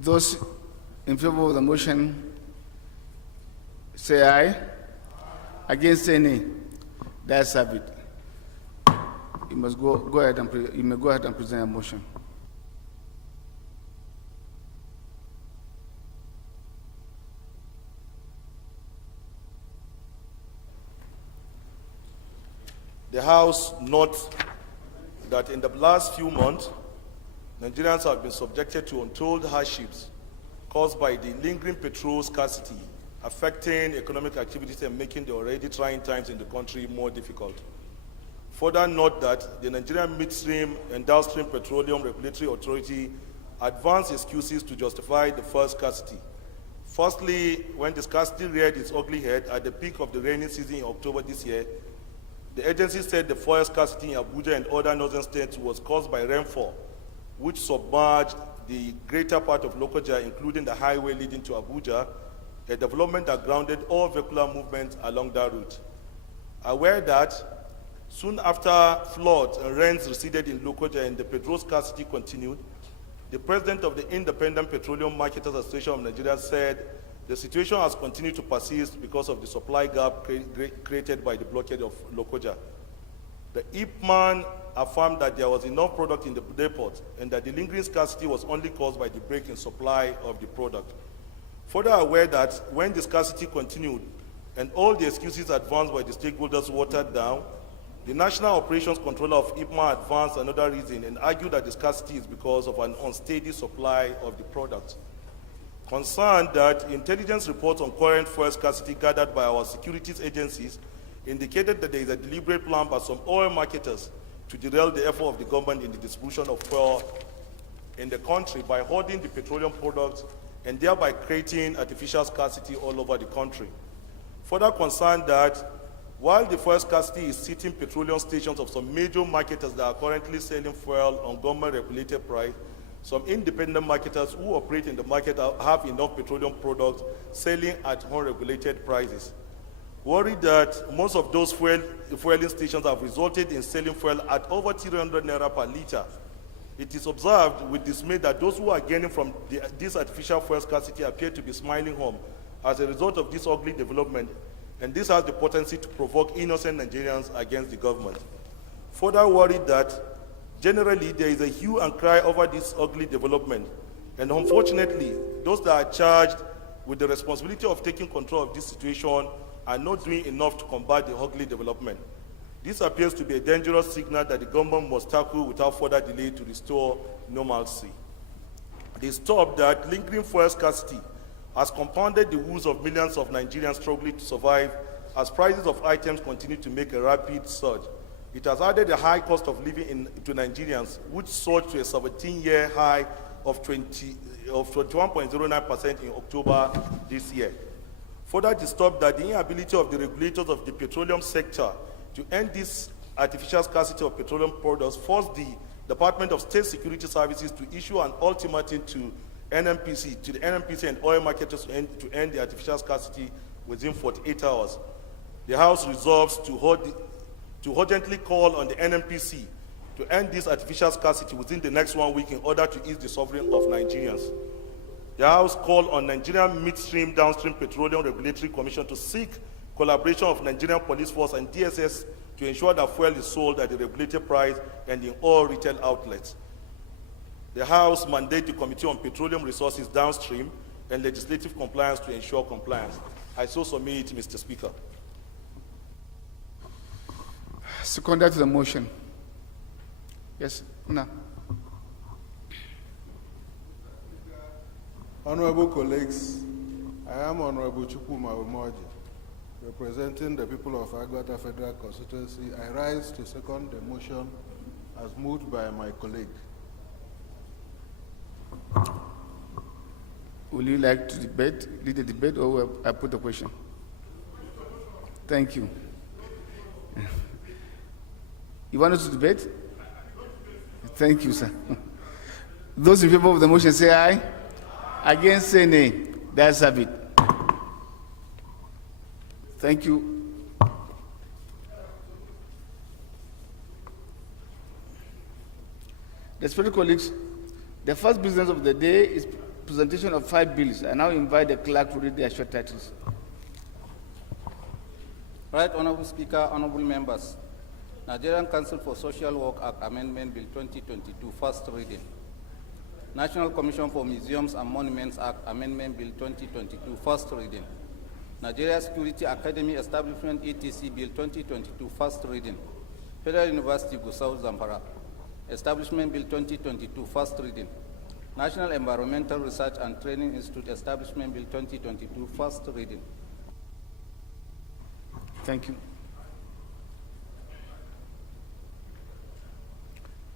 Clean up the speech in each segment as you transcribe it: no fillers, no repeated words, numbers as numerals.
Those in favor of the motion say aye. Against, say nay. That's have it. You must go ahead and you may go ahead and present a motion. The House notes that in the last few months, Nigerians have been subjected to untold hardships caused by the lingering petrol scarcity, affecting economic activities and making the already trying times in the country more difficult. Further note that the Nigerian Midstream and Downstream Petroleum Regulatory Authority advanced excuses to justify the fuel scarcity. Firstly, when the scarcity reared its ugly head at the peak of the rainy season in October this year, the agency said the fuel scarcity in Abuja and other northern states was caused by rainfall, which submerged the greater part of Lokoja, including the highway leading to Abuja, a development that grounded all vehicular movement along that route. Aware that soon after floods and rains receded in Lokoja and the petrol scarcity continued, the president of the Independent Petroleum Marketers Association of Nigeria said the situation has continued to persist because of the supply gap created by the blockade of Lokoja. The IPMAN affirmed that there was enough product in the depot and that the lingering scarcity was only caused by the break in supply of the product. Further aware that when the scarcity continued and all the excuses advanced by the stakeholders watered down, the National Operations Controller of IPMAN advanced another reason and argued that the scarcity is because of an unsteady supply of the product. Concerned that intelligence reports on current fuel scarcity gathered by our securities agencies indicated that there is a deliberate plan by some oil marketers to derail the effort of the government in the distribution of fuel in the country by hoarding the petroleum products and thereby creating artificial scarcity all over the country. Further concerned that while the fuel scarcity is hitting petroleum stations of some major marketers that are currently selling fuel on government-regulated price, some independent marketers who operate in the market have enough petroleum products selling at unregulated prices. Worried that most of those fueling stations have resulted in selling fuel at over 300 naira per liter, it is observed with dismay that those who are gaining from this artificial fuel scarcity appear to be smiling home as a result of this ugly development, and this has the potency to provoke innocent Nigerians against the government. Further worried that generally there is a hue and cry over this ugly development, and unfortunately, those that are charged with the responsibility of taking control of this situation are not doing enough to combat the ugly development. This appears to be a dangerous signal that the government must tackle without further delay to restore normalcy. They stop that lingering fuel scarcity has compounded the woes of millions of Nigerians struggling to survive as prices of items continue to make a rapid surge. It has added a high cost of living to Nigerians, which surged to a 17-year high of 21.09% in October this year. Further disturbed that the inability of the regulators of the petroleum sector to end this artificial scarcity of petroleum products forced the Department of State Security Services to issue an ultimatum to the NNPC and oil marketers to end the artificial scarcity within 48 hours. The House resolves to urgently call on the NNPC to end this artificial scarcity within the next 1 week in order to ease the suffering of Nigerians. The House called on Nigerian Midstream Downstream Petroleum Regulatory Commission to seek collaboration of Nigerian Police Force and DSS to ensure that fuel is sold at the regulated price and in all retail outlets. The House mandates the Committee on Petroleum Resources Downstream and Legislative Compliance to ensure compliance. I so submit, Mr. Speaker. Seconded to the motion. Yes, no. Honorable colleagues, I am Honorable Chukwuma Umoji, representing the people of Agwata Federal Constituency. I rise to second the motion as moved by my colleague. Will you like to lead the debate, or will I put the question? Thank you. You want us to debate? Thank you, sir. Those in favor of the motion say aye. Against, say nay. That's have it. Thank you. Respected colleagues, the first business of the day is presentation of 5 bills. I now invite the clerk to read their short titles. Right Honorable Speaker, honorable members. Nigerian Council for Social Work Act Amendment Bill 2022, first reading. National Commission for Museums and Monuments Act Amendment Bill 2022, first reading. Nigeria Security Academy Establishment ETC Bill 2022, first reading. Federal University Gusau Zamfara Establishment Bill 2022, first reading. National Environmental Research and Training Institute Establishment Bill 2022, first reading. Thank you.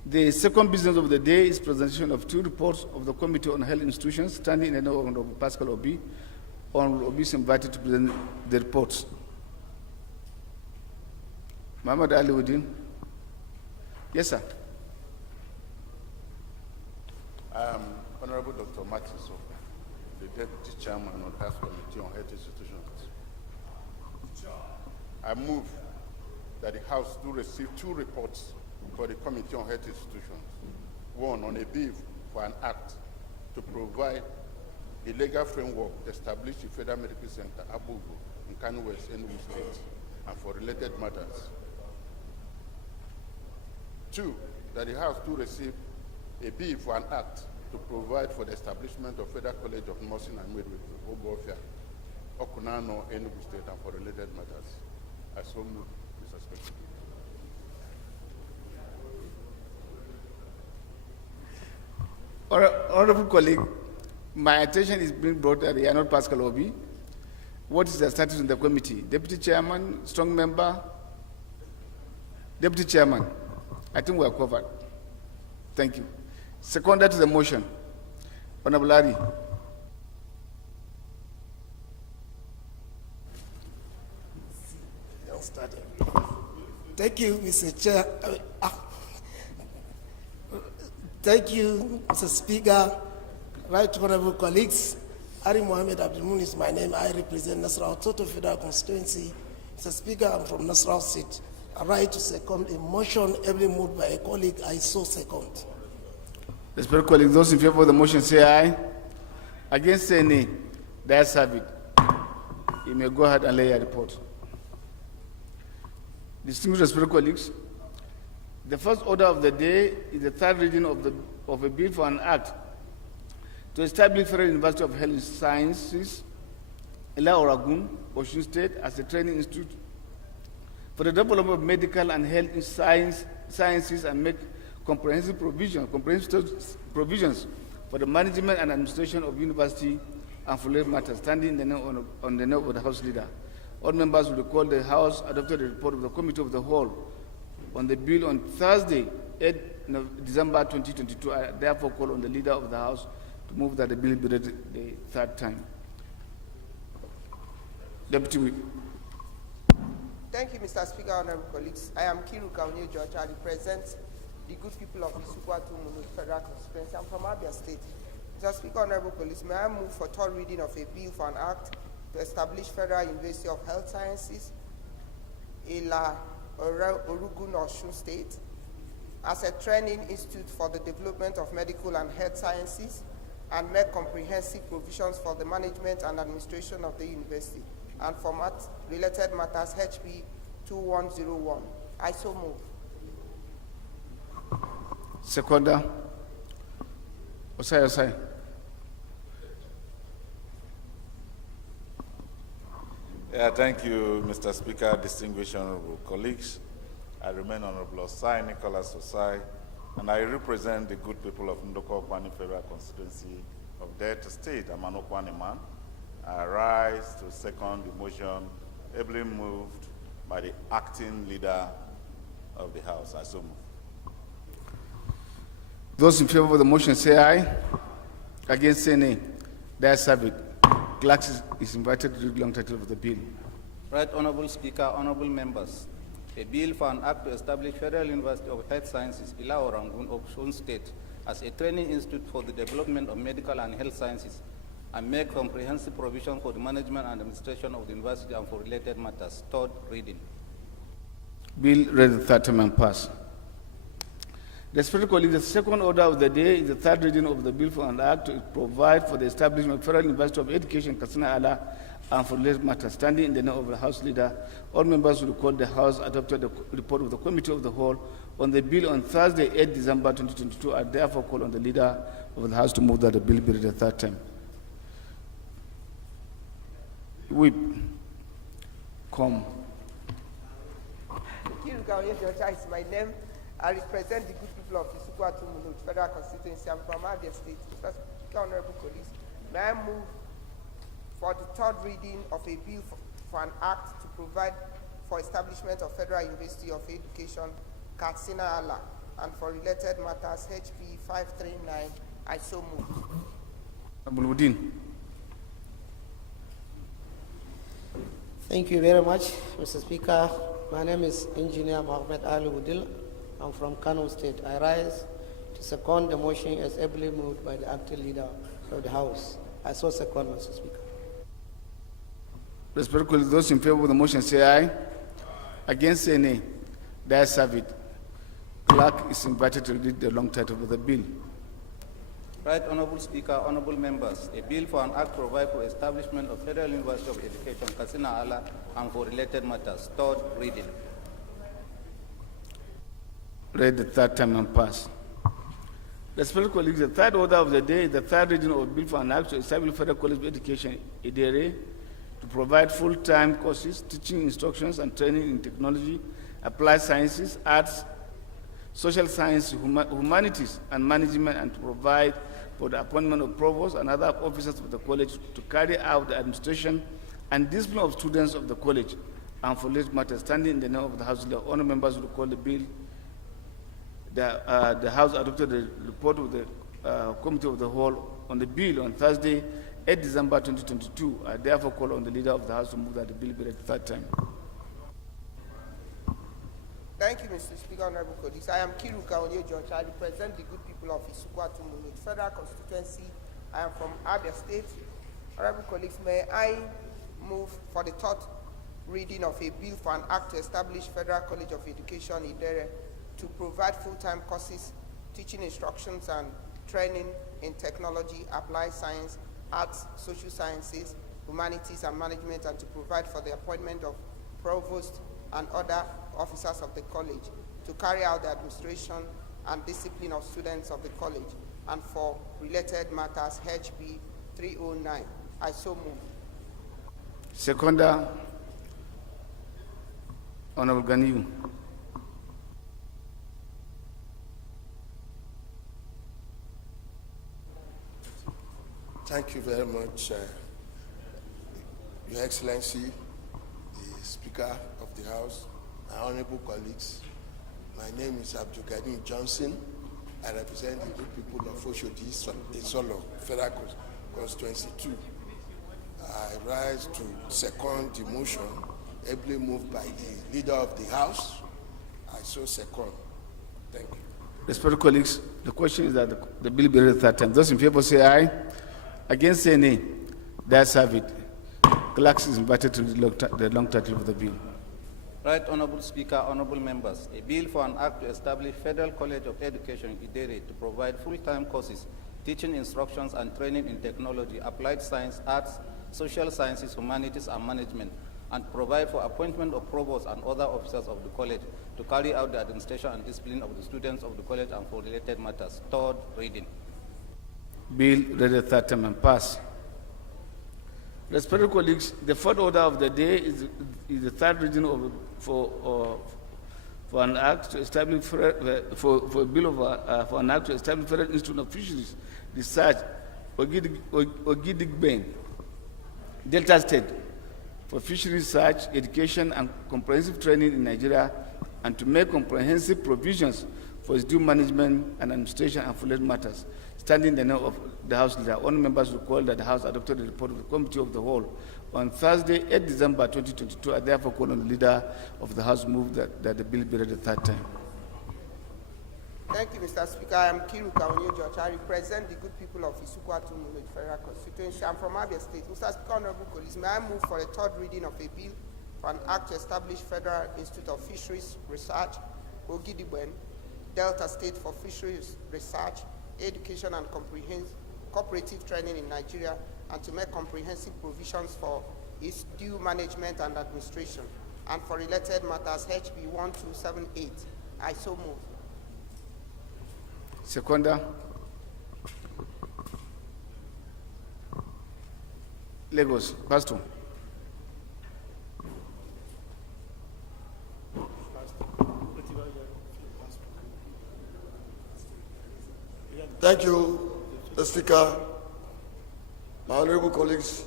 The second business of the day is presentation of 2 reports of the Committee on Health Institutions, standing in the name of Honorable Pascal Obi. Honorable Obi is invited to present the reports. Muhammad Ali Uddin. Yes, sir. I am Honorable Dr. Martin So, the Deputy Chairman of the House Committee on Health Institutions. I move that the House do receive 2 reports for the Committee on Health Institutions. One on a bill for an act to provide a legal framework to establish the Federal Medical Center, Abubu, in Kano West, Enugu State, and for related matters. 2, that the House do receive a bill for an act to provide for the establishment of Federal College of Nursing and Midwifery, Ogofia, Okunano, Enugu State, and for related matters. I so move, Mr. Speaker. Honorable colleague, my attention is being brought that they are not Pascal Obi. What is the status in the committee? Deputy Chairman, strong member? Deputy Chairman, I think we are covered. Thank you. Seconder to the motion, Honorable Ari. Thank you, Mr. Chair. Thank you, Mr. Speaker. Right honorable colleagues, Ari Mohammed Abdulmun is my name. I represent Nasrau Total Federal Constituency. Mr. Speaker, I'm from Nasrau State. I right to second a motion ably moved by a colleague. I so second. Respected colleagues, those in favor of the motion say aye. Against say nay. The ayes have it. You may go ahead and lay your report. Distinguished respected colleagues, the first order of the day is the third reading of a bill for an act to establish Federal University of Health Sciences, Ila Oragun, Osun State, as a training institute for the development of medical and health sciences and make comprehensive provisions for the management and administration of university and for related matters, standing in the name on the name of the House Leader. All members will recall the House adopted the report of the Committee of the Whole on the bill on Thursday, 8 December 2022. I therefore call on the Leader of the House to move that the bill be read the third time. Deputy Whip. Thank you, Mr. Speaker, honorable colleagues. I am Kiru Kaunye George. I represent the good people of Isukwatu Munu Federal Constituency. I'm from Abia State. Mr. Speaker, honorable colleagues, may I move for third reading of a bill for an act to establish Federal University of Health Sciences, Ila Orugun, Osun State, as a training institute for the development of medical and health sciences and make comprehensive provisions for the management and administration of the university and for related matters HP 2101. I so move. Seconder. Osai. Yeah, thank you, Mr. Speaker, distinguished honorable colleagues. I remain Honorable Osai, Nicholas Osai, and I represent the good people of Ndoko Okwani Federal Constituency of Delta State. I'm an Okwani man. I rise to second the motion ably moved by the acting leader of the House. I so move. Those in favor of the motion say aye. Against say nay. The ayes have it. Clerk is invited to read the long title of the bill. Right Honorable Speaker, honorable members. A bill for an act to establish Federal University of Health Sciences, Ila Orangun, Osun State, as a training institute for the development of medical and health sciences, and make comprehensive provision for the management and administration of the university and for related matters. Third reading. Bill read the third time and pass. Respected colleagues, the second order of the day is the third reading of the bill for an act to provide for the establishment of Federal University of Education, Katsina Ala, and for related matters. Standing in the name of the House Leader, all members will record the House adopted the report of the Committee of the Whole on the bill on Thursday, 8 December 2022. I therefore call on the Leader of the House to move that the bill be read a third time. Whip. Come. Kiru Kaonye Georgia is my name. I represent the good people of Isukwa Tumunut Federal Constituency. I'm from Abia State. Mr. Speaker, honorable colleagues, may I move for the third reading of a bill for an act to provide for establishment of Federal University of Education, Katsina Ala, and for related matters, HP 539. I so move. Honorable Udin. Thank you very much, Mr. Speaker. My name is Engineer Mohammed Ali Udil. I'm from Kano State. I rise to second the motion as ably moved by the acting leader of the House. I so second, Mr. Speaker. Respected colleagues, those in favor of the motion say aye. Against say nay. The ayes have it. Clerk is invited to read the long title of the bill. Right Honorable Speaker, honorable members, a bill for an act to provide for establishment of Federal University of Education, Katsina Ala, and for related matters. Third reading. Read the third time and pass. Respected colleagues, the third order of the day is the third reading of a bill for an act to establish Federal College of Education, IDERE, to provide full-time courses, teaching instructions and training in technology, applied sciences, arts, social science, humanities, and management, and to provide for the appointment of provosts and other officers of the college to carry out the administration and discipline of students of the college, and for related matters. Standing in the name of the House, the honourable members will call the bill. The House adopted the report of the Committee of the Whole on the bill on Thursday, 8 December 2022. I therefore call on the Leader of the House to move that the bill be read the third time. Thank you, Mr. Speaker, honorable colleagues. I am Kiru Kaonye Georgia. I represent the good people of Isukwa Tumunut Federal Constituency. I am from Abia State. Honorable colleagues, may I move for the third reading of a bill for an act to establish Federal College of Education, IDERE, to provide full-time courses, teaching instructions and training in technology, applied science, arts, social sciences, humanities, and management, and to provide for the appointment of provost and other officers of the college to carry out the administration and discipline of students of the college, and for related matters, HB 309. I so move. Seconder, Honorable Ganiu. Thank you very much, Your Excellency, the Speaker of the House, my honorable colleagues. My name is Abdul Ghani Johnson. I represent the good people of Oshodi, Isolo, Federal Constituency 2. I rise to second the motion ably moved by the Leader of the House. I so second. Thank you. Respected colleagues, the question is that the bill be read the third time. Those in favor say aye. Against say nay. The ayes have it. Clerk is invited to read the long title of the bill. Right Honorable Speaker, honorable members, a bill for an act to establish Federal College of Education, IDERE, to provide full-time courses, teaching instructions and training in technology, applied science, arts, social sciences, humanities, and management, and provide for appointment of provosts and other officers of the college to carry out the administration and discipline of the students of the college and for related matters. Third reading. Bill read the third time and pass. Respected colleagues, the fourth order of the day is the third reading of for an act to establish for a bill of for an act to establish Federal Institute of Fisheries Research, Ogidigben, Delta State, for fisheries research, education, and comprehensive training in Nigeria, and to make comprehensive provisions for its due management and administration and related matters. Standing in the name of the House Leader, all members recall that the House adopted the report of the Committee of the Whole on Thursday, 8 December 2022. I therefore call on the Leader of the House move that the bill be read the third time. Thank you, Mr. Speaker. I am Kiru Kaonye George. I represent the good people of Isukwa Tumunut Federal Constituency. I'm from Abia State. Mr. Speaker, honorable colleagues, may I move for a third reading of a bill for an act to establish Federal Institute of Fisheries Research, Ogidigben, Delta State for fisheries research, education, and cooperative training in Nigeria, and to make comprehensive provisions for its due management and administration, and for related matters, HB 1278. I so move. Seconder. Lagos, Pastor. Thank you, Mr. Speaker. My honorable colleagues,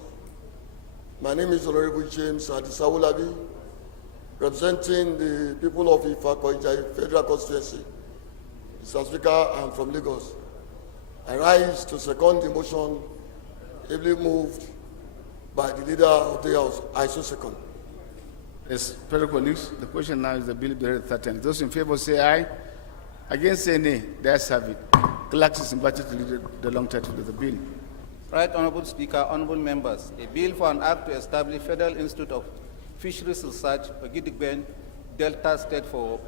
my name is Honorable James Adisawulabi, representing the people of Ifa-Koijai Federal Constituency. Mr. Speaker, I'm from Lagos. I rise to second the motion ably moved by the leader of the House. I so second. Yes, fellow colleagues, the question now is the bill be read third time. Those in favor say aye. Against say nay. The ayes have it. Clerk is invited to read the long title of the bill. Right Honorable Speaker, honorable members, a bill for an act to establish Federal Institute of Fisheries Research, Ogidigben, Delta State for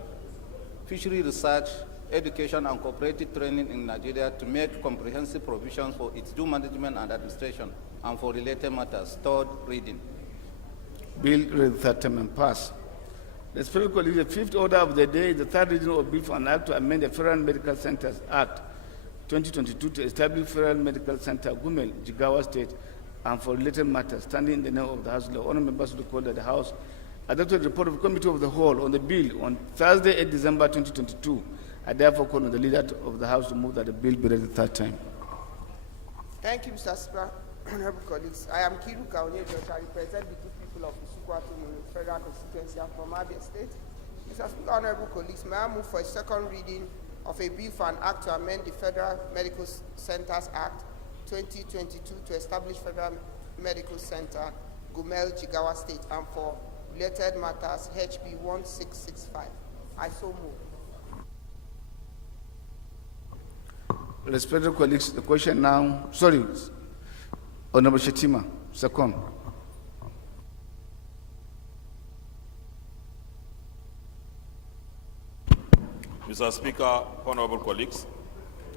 fishery research, education, and cooperative training in Nigeria to make comprehensive provisions for its due management and administration and for related matters. Third reading. Bill read third time and pass. The fellow colleagues, the fifth order of the day is the third reading of bill for an act to amend the Federal Medical Centers Act 2022 to establish Federal Medical Center, Gumel, Jigawa State, and for related matters, standing in the name of the House. The honourable members of the court of the House adopted the report of the Committee of the Whole on the bill on Thursday, 8 December 2022. I therefore call on the leader of the House to move that the bill be read the third time. Thank you, Mr. Speaker. Honorable colleagues, I am Kiru Kaonye-George. I represent the good people of Isukwa Federal Constituency and from Abia State. Mr. Speaker, honorable colleagues, may I move for a second reading of a bill for an act to amend the Federal Medical Centers Act 2022 to establish Federal Medical Center, Gumel, Jigawa State, and for related matters, HB 1665. I so move. Respected colleagues, the question now, sorry, Honorable Shetima, second. Mr. Speaker, honorable colleagues,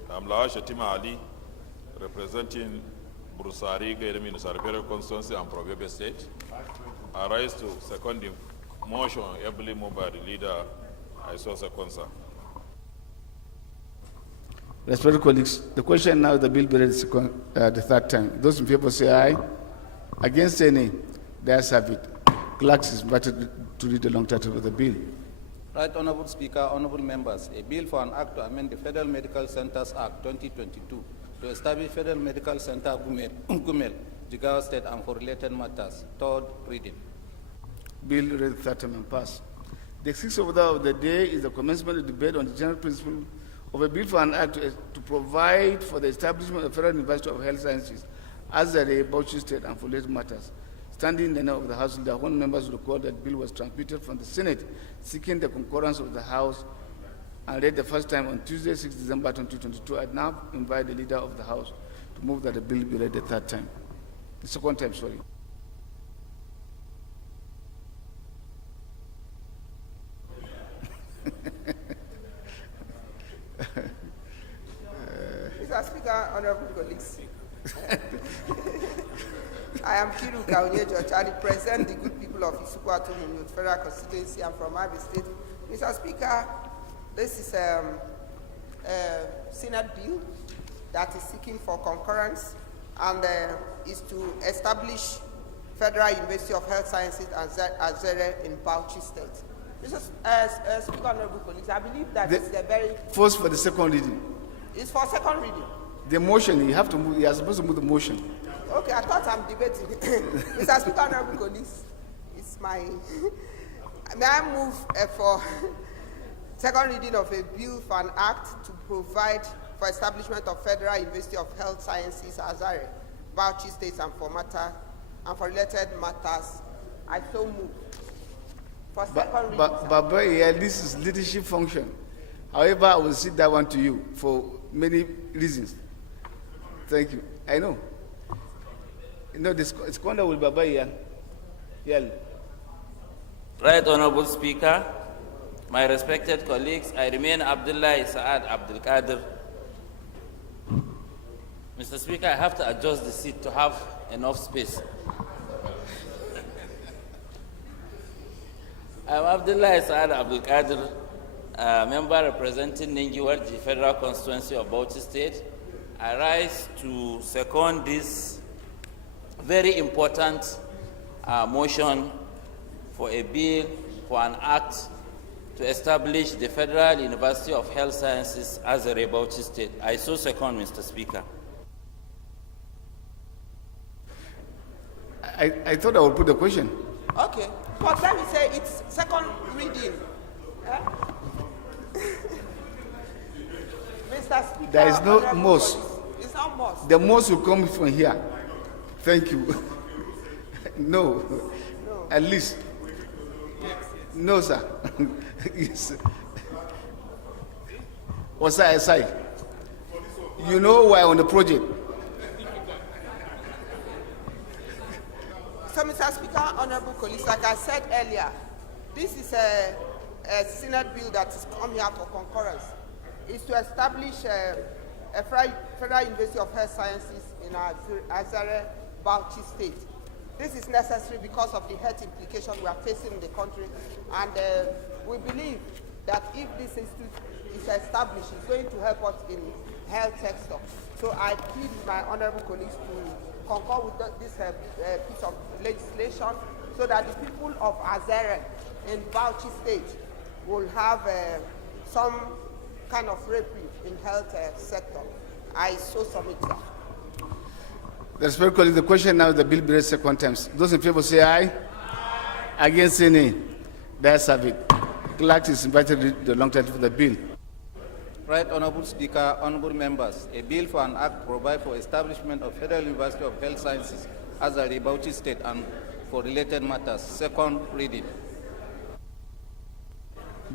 I'm Lawa Shetima Ali, representing Brusari, Gairemi, Federal Constituency, and Probebe State. I rise to second the motion ably moved by the leader. I so second, sir. Respected colleagues, the question now is the bill be read the third time. Those in favor say aye. Against say nay. The ayes have it. Clerk is invited to read the long title of the bill. Right Honorable Speaker, honorable members, a bill for an act to amend the Federal Medical Centers Act 2022 to establish Federal Medical Center Gumel, Jigawa State, and for related matters. Third reading. Bill read third time and pass. The sixth order of the day is the commencement of debate on the general principle of a bill for an act to provide for the establishment of Federal University of Health Sciences, Azare, Bauchi State, and for related matters. Standing in the name of the House, the one members recall that bill was transmitted from the Senate, seeking the concurrence of the House, and read the first time on Tuesday, 6 December 2022. I now invite the leader of the House to move that the bill be read the third time. The second time, sorry. Mr. Speaker, honorable colleagues, I am Kiru Kaonye-George. I represent the good people of Isukwa Federal Constituency and from Abia State. Mr. Speaker, this is a Senate bill that is seeking for concurrence and is to establish Federal University of Health Sciences Azere in Bauchi State. Mr. Speaker, honorable colleagues, I believe that this is a very... First for the second reading. It's for second reading. The motion, you have to move, you are supposed to move the motion. Okay, I thought I'm debating. Mr. Speaker, honorable colleagues, it's my... May I move for second reading of a bill for an act to provide for establishment of Federal University of Health Sciences, Azare, Bauchi State, and for related matters. I so move. For second reading. But yeah, this is leadership function. However, I will cede that one to you for many reasons. Thank you. I know. No, this conduct will be by here. Yeah. Right Honorable Speaker, my respected colleagues, I remain Abdullah Saad Abdul Qadir. Mr. Speaker, I have to adjust the seat to have enough space. I'm Abdullah Saad Abdul Qadir, a member representing Ningiwarji Federal Constituency of Bauchi State. I rise to second this very important motion for a bill for an act to establish the Federal University of Health Sciences as a Bauchi State. I so second, Mr. Speaker. I thought I would put the question. Okay, but let me say it's second reading. Mr. Speaker, There is no honorable most. colleagues, it's not most. The most will come from here. Thank you. No. At least. No, sir. Yes. What's that aside? You know why on the project? So, Mr. Speaker, honorable colleagues, like I said earlier, this is a Senate bill that has come here for concurrence. It's to establish a Federal University of Health Sciences in Azare, Bauchi State. This is necessary because of the health implications we are facing in the country, and we believe that if this institute is established, it's going to help us in health sector. So I plead with my honorable colleagues to concur with this piece of legislation so that the people of Azare in Bauchi State will have some kind of reprieve in health sector. I so submit that. Respectfully, the question now, the bill be raised second times. Those in favor say aye. Aye. Against say nay. That's have it. Clerk is invited to read the long title for the bill. Right, Honorable Speaker, honorable members, a bill for an act provide for establishment of Federal University of Health Sciences as a Bauchi State and for related matters. Second reading.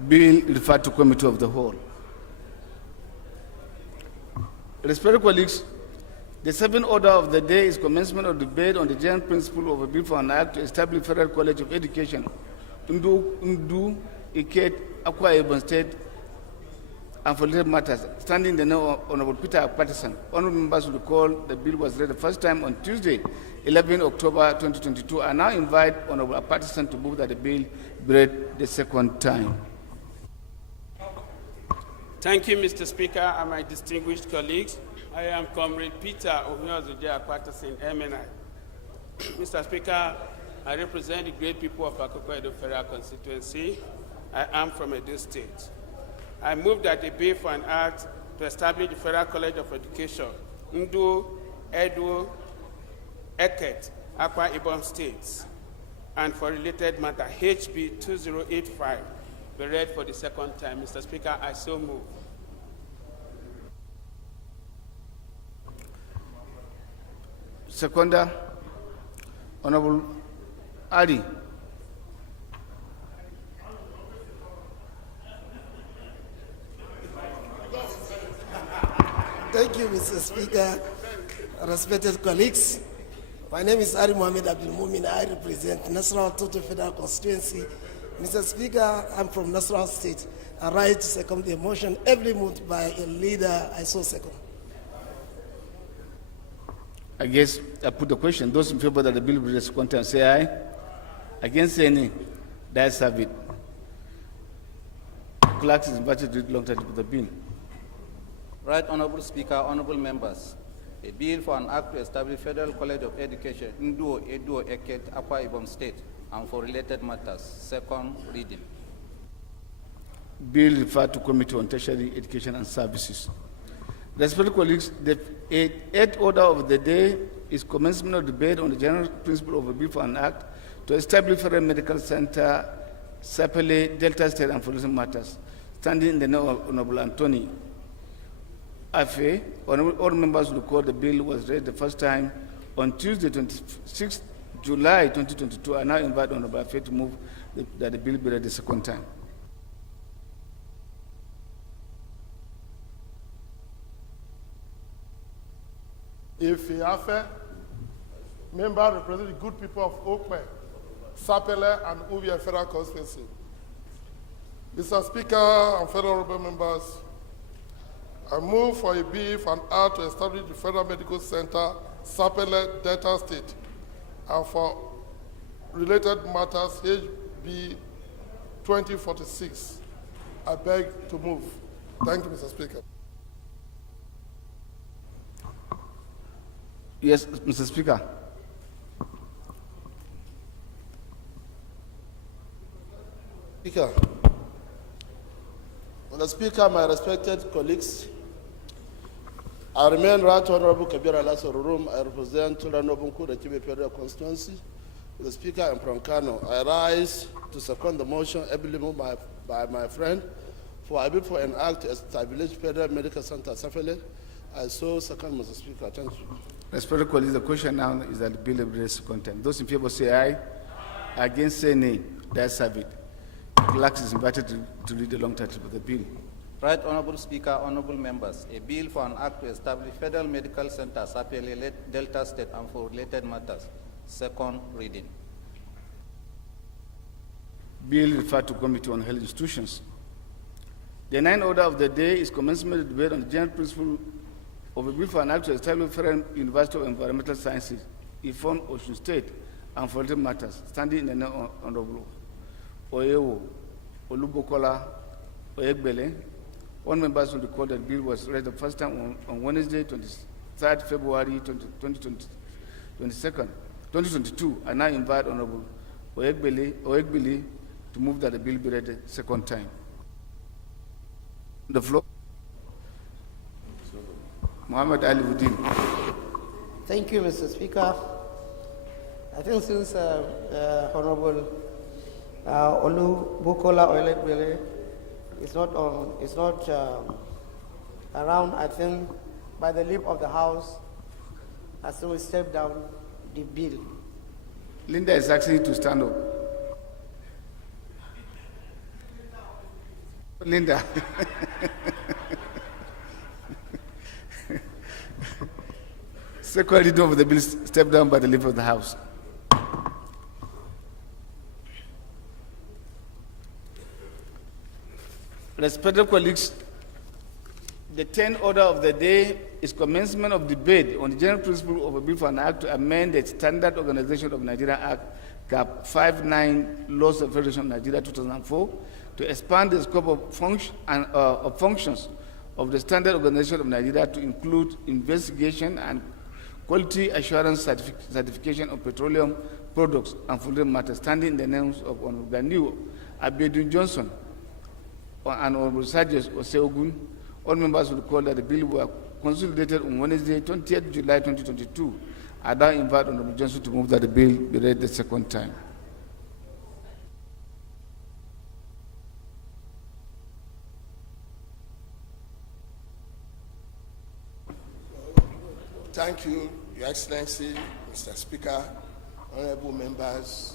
Bill referred to Committee of the Whole. Respected colleagues, the seventh order of the day is commencement of debate on the general principle of a bill for an act to establish Federal College of Education, Ndu, Iket, Akwa Ibom State, and for related matters. Standing the name of Honorable Peter Patterson, honorable members will recall the bill was read the first time on Tuesday, 11 October 2022. I now invite Honorable Patterson to move that the bill be read the second time. Thank you, Mr. Speaker, and my distinguished colleagues. I am Comrade Peter Ohunyozujia Patterson, MNI. Mr. Speaker, I represent the great people of Akoko Edo Federal Constituency. I am from Edo State. I move that the bill for an act to establish the Federal College of Education, Ndu, Edo, Eket, Akwa Ibom States, and for related matter, HB 2085, be read for the second time. Mr. Speaker, I so move. Seconder, Honorable Ali. Thank you, Mr. Speaker. Respected colleagues, my name is Ari Mohammed Abdul Mumin. I represent Nasarawa Total Federal Constituency. Mr. Speaker, I'm from Nasarawa State. I rise to second the motion, every moved by a leader. I so second. I guess I put the question. Those in favor that the bill be read second time say aye. Against say nay. That's have it. Clerk is invited to read long title for the bill. Right, Honorable Speaker, honorable members, a bill for an act to establish Federal College of Education, Nduo, Edo, Eket, Akwa Ibom State, and for related matters. Second reading. Bill referred to Committee on Tertiary Education and Services. Respected colleagues, the eighth order of the day is commencement of debate on the general principle of a bill for an act to establish Federal Medical Center, Sapele, Delta State, and for related matters. Standing in the name of Honorable Anthony Afe, all members will recall the bill was read the first time on Tuesday, 26 July 2022. I now invite Honorable Afe to move that the bill be read the second time. Ife Afe, member representing the good people of Okme, Sapele, and Uvia Federal Constituency. Mr. Speaker and fellow honorable members, I move for a bill for an act to establish the Federal Medical Center, Sapele, Delta State, and for related matters, HB 2046. I beg to move. Thank you, Mr. Speaker. Yes, Mr. Speaker. Speaker. Mr. Speaker, my respected colleagues, I remain Right Honorable Kabir Alassar-Rum. I represent Tulanobunku, the Kibe Federal Constituency. Mr. Speaker, I'm from Kano. I rise to second the motion ably moved by my friend for a bill for an act to establish Federal Medical Center Safele. I so second, Mr. Speaker. Thank you. Respected colleagues, the question now is that the bill will be raised second time. Those in favor say aye. Against say nay. That's have it. Clerk is invited to read the long title of the bill. Right Honorable Speaker, honorable members, a bill for an act to establish Federal Medical Center, Sapele, Delta State, and for related matters. Second reading. Bill referred to Committee on Health Institutions. The ninth order of the day is commencement of debate on the general principle of a bill for an act to establish Federal University of Environmental Sciences, Ifon, Osun State, and for related matters, standing in the name of Honorable Oyewo, Olubokola, Oyegbele. All members will recall that the bill was read the first time on Wednesday, 23rd February 2022. I now invite Honorable Oyegbele to move that the bill be read the second time. The floor. Muhammad Ali Uddin. Thank you, Mr. Speaker. I think since Honorable Olubukola Oyegbele is not around, I think by the leave of the House, as soon as we step down the bill. Linda is asking you to stand up. Linda. Second reading of the bill step down by the leave of the House. Respected colleagues, the 10th order of the day is commencement of debate on the general principle of a bill for an act to amend the Standard Organization of Nigeria Act, Cap 59, Laws of Federation of Nigeria 2004, to expand the scope of functions of the Standard Organization of Nigeria to include investigation and quality assurance certification of petroleum products and food matters, standing in the names of Honorable Ganiu Abiodun Johnson and Honorable Sergius Oseogun. All members will recall that the bill were consolidated on Wednesday, 20th July 2022. I now invite Honorable Johnson to move that the bill be read the second time. Thank you, Your Excellency, Mr. Speaker, honorable members.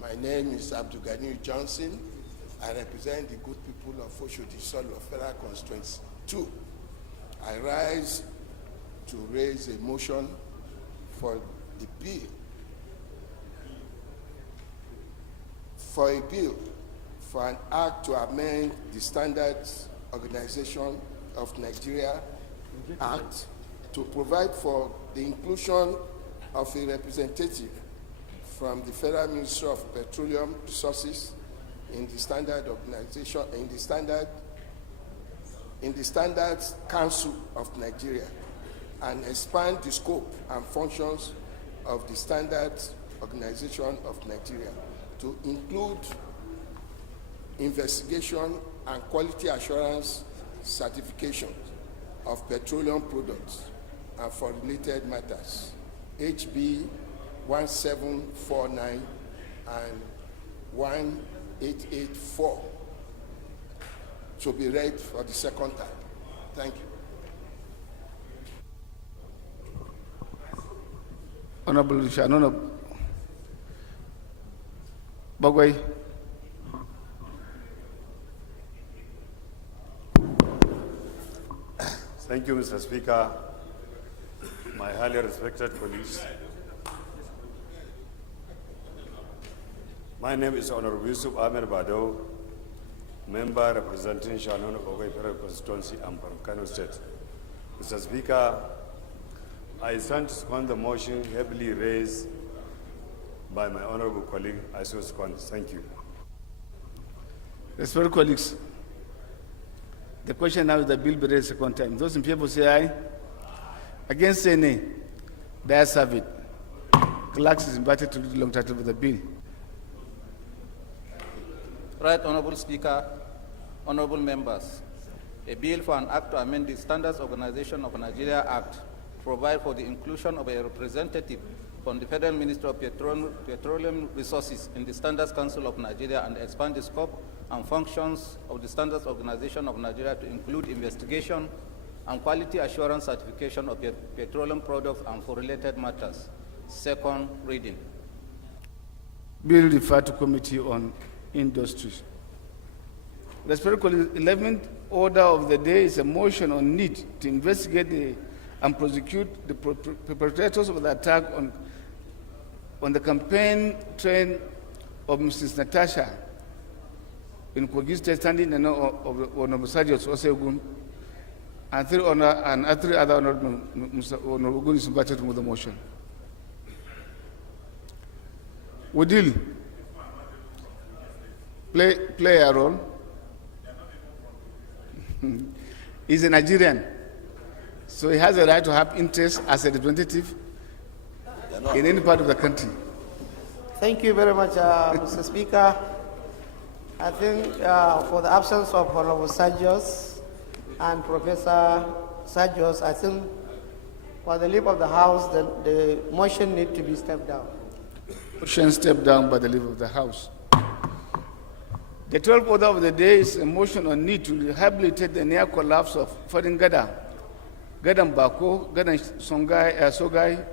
My name is Abdulganiu Johnson. I represent the good people of Oshodi Solo Federal Constituency 2. I rise to raise a motion for the bill, for an act to amend the Standards Organization of Nigeria Act to provide for the inclusion of a representative from the Federal Ministry of Petroleum Resources in the Standard Organization, in the Standards Council of Nigeria, and expand the scope and functions of the Standards Organization of Nigeria to include investigation and quality assurance certification of petroleum products and for related matters, HB 1749 and 1884, to be read for the second time. Thank you. Honorable Shanono Bagway. Thank you, Mr. Speaker. My highly respected colleagues. My name is Honorable Yusuf Ahmed Bado. member representing Shannon Ogoi Federal Constituency. I'm from Kano State. Mr. Speaker, I stand to second the motion heavily raised by my honorable colleague. I so second. Thank you. Respected colleagues, the question now is the bill be raised second time. Those in favor say aye. Against say nay. The ayes have it. Clerk is invited to read the long title of the bill. Right Honorable Speaker, honorable members, a bill for an act to amend the Standards Organization of Nigeria Act to provide for the inclusion of a representative from the Federal Ministry of Petroleum Resources in the Standards Council of Nigeria and expand the scope and functions of the Standards Organization of Nigeria to include investigation and quality assurance certification of petroleum products and for related matters. Second reading. Bill referred to Committee on Industry. Respected colleagues, 11th order of the day is a motion on need to investigate and prosecute the perpetrators of the attack on the campaign train of Mrs. Natasha in Kogi State, standing in the name of Honorable Sergius Osegun, and three other honorable Ogun is invited to move the motion. Woodil, play a role. He's a Nigerian, so he has a right to have interest as a representative in any part of the country. Thank you very much, Mr. Speaker. I think for the absence of Honorable Sergius and Professor Sergius, I think for the leave of the House, the motion needs to be stepped down. Motion stepped down by the leave of the House. The 12th order of the day is a motion on need to rehabilitate the near collapse of Fadin Gada, Gadan Bako, Gadan Sogai,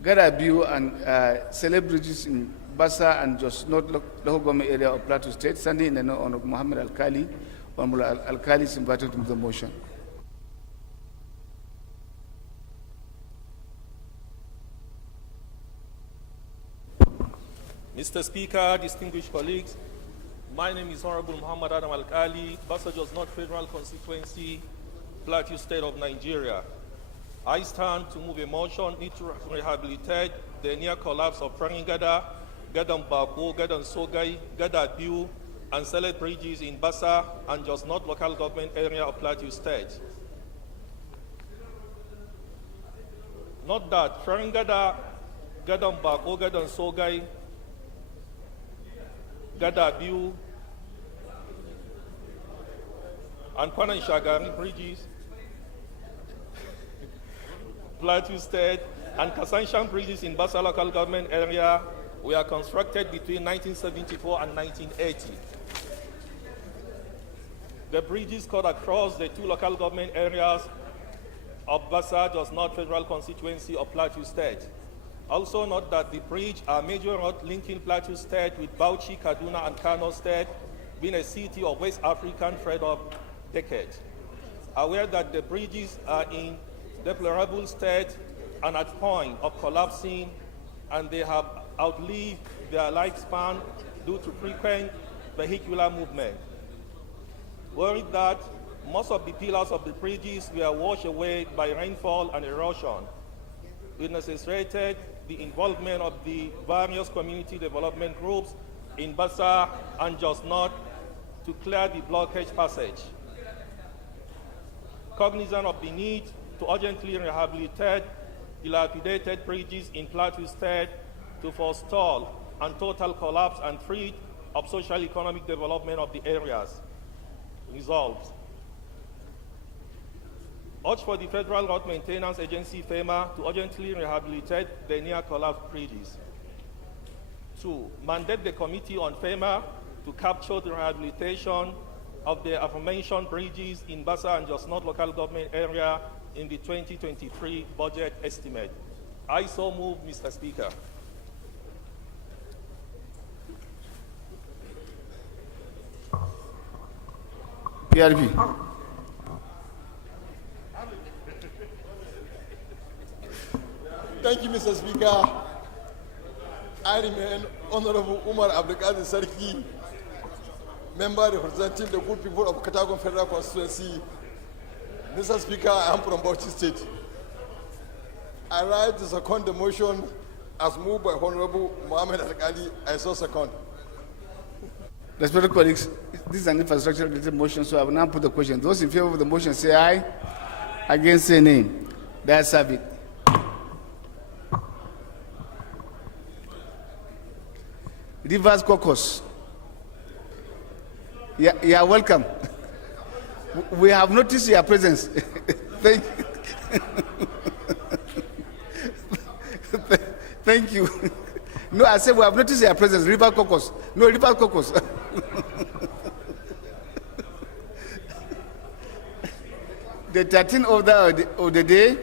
Gada Biu, and celebrities in Bassa and just not local government area of Plateau State, standing in the name of Muhammad Al-Kali. Honorable Al-Kali is invited to the motion. Mr. Speaker, distinguished colleagues, my name is Honorable Muhammad Adam Al-Kali, Bassa Jos North Federal Constituency, Plateau State of Nigeria. I stand to move a motion need to rehabilitate the near collapse of Frangada, Gadan Bako, Gadan Sogai, Gada Biu, and Select bridges in Bassa and Jos North local government area of Plateau State. Note that Frangada, Gadan Bako, Gadan Sogai, Gada Biu, and Kwanan Shagari bridges, Plateau State, and Kasanshan bridges in Bassa local government area were constructed between 1974 and 1980. The bridges cut across the two local government areas of Bassa Jos North Federal Constituency of Plateau State. Also note that the bridge are major road linking Plateau State with Bauchi, Kaduna, and Kano State, being a city of West African trade of decades. Aware that the bridges are in deplorable state and at point of collapsing, and they have outlived their lifespan due to frequent vehicular movement. Worried that most of the pillars of the bridges were washed away by rainfall and erosion, we necessitated the involvement of the various community development groups in Bassa and Jos North to clear the blockage passage. Cognizant of the need to urgently rehabilitate dilapidated bridges in Plateau State to forestall and total collapse and free of social economic development of the areas. Resolved. Urge for the Federal Road Maintenance Agency, FEMA, to urgently rehabilitate the near-collapsed bridges. 2, mandate the Committee on FEMA to capture the rehabilitation of the aforementioned bridges in Bassa and Jos North local government area in the 2023 budget estimate. I so move, Mr. Speaker. PRP. Thank you, Mr. Speaker. I remain Honorable Umar Abdulkadir Sarki, member representing the good people of Katagon Federal Constituency. Mr. Speaker, I am from Bauchi State. I rise to second the motion as moved by Honorable Mohammed Al-Ghali. I so second. Respected colleagues, this is an infrastructure-related motion, so I will now put the question. Those in favor of the motion say aye. Against say nay. The ayes have it. Rivers Caucus. You are welcome. We have noticed your presence. Thank you. Thank you. No, I said we have noticed your presence. River Caucus. No, River Caucus. The 13th of the day.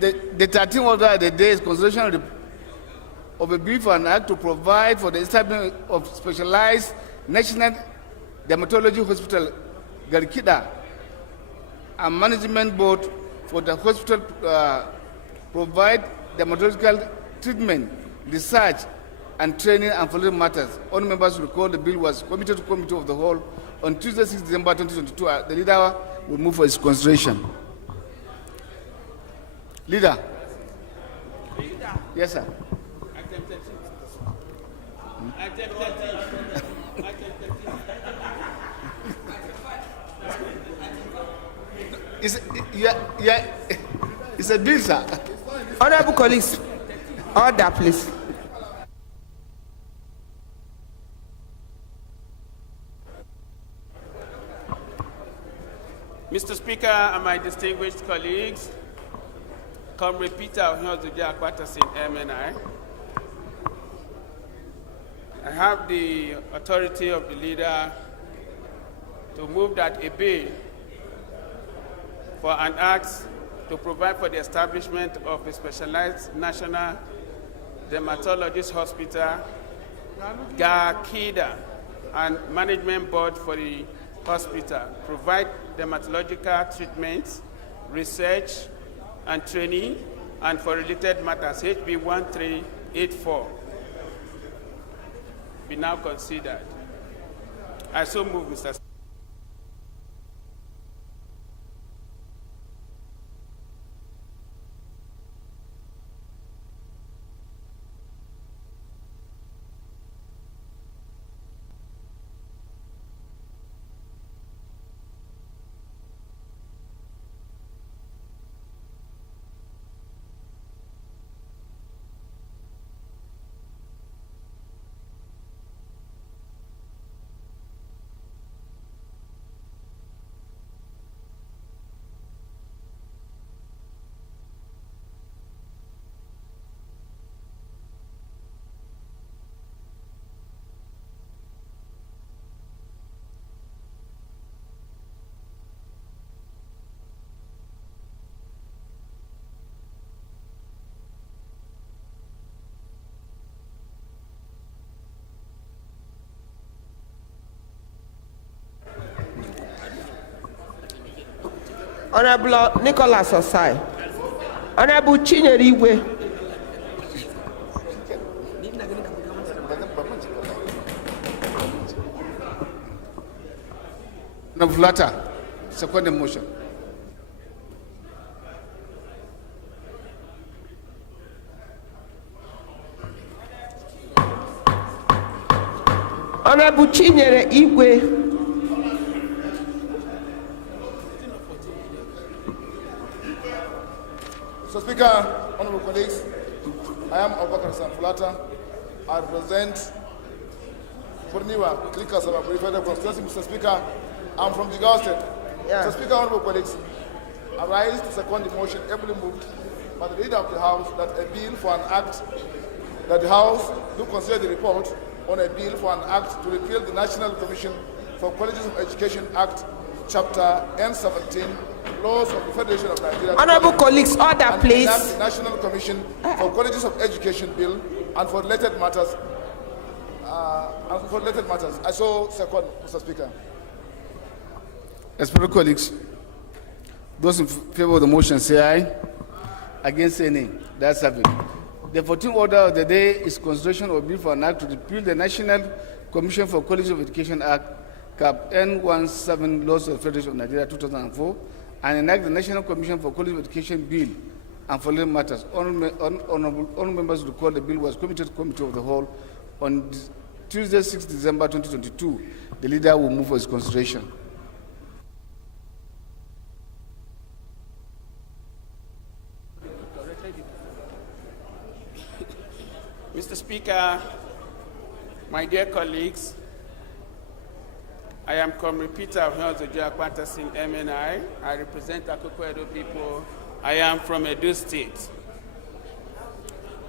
The 13th order of the day is consideration of a bill for an act to provide for the establishment of specialized National Dermatology Hospital, Garkida, and management board for the hospital provide dermatological treatment, research, and training and following matters. All members recall the bill was committed to Committee of the Whole on Tuesday, 6 December 2022. The leader will move for its consideration. Leader. Yes, sir. Item 13. Item 13. Item 13. It's a bill, sir. Honorable colleagues, order, please. Mr. Speaker and my distinguished colleagues, Comrade Peter Ohinyozuja Akpatasin, MNI. I have the authority of the leader to move that a bill for an act to provide for the establishment of a specialized national dermatologist hospital, Garkida, and management board for the hospital, provide dermatological treatments, research, and training, and for related matters, HB 1384, be now considered. I so move, Mr. Speaker. Honorable Nicholas Osai. Honorable Chinyere Igwe. Honorable Flatter, second the motion. Honorable Chinyere Igwe. Mr. Speaker, honorable colleagues, I am Abubakar Sanfulata. I represent Furniwa, Klika Sabah, Federal Constituency. Mr. Speaker, I'm from Jigawa State. Yeah. Mr. Speaker, honorable colleagues, I rise to second the motion ably moved by the leader of the House that a bill for an act, that the House do consider the report on a bill for an act to repeal the National Commission for Colleges of Education Act, Chapter N17, Laws of the Federation of Nigeria. Honorable colleagues, order, please. The National Commission for Colleges of Education Bill and for related matters. I so second, Mr. Speaker. Respected colleagues, those in favor of the motion say aye. Against any? That's have it. The 14th order of the day is consideration of bill for an act to repeal the National Commission for Colleges of Education Act, Cap N17 Laws of the Federation of Nigeria 2004, and enact the National Commission for College of Education Bill and following matters. Honorable members recall the bill was committed to Committee of the Whole on Tuesday, 6 December 2022. The leader will move for its consideration. Mr. Speaker, my dear colleagues, I am Comrade Peter of Ojoa Patterson, MNI. I represent Akoko Edo people. I am from Edo State.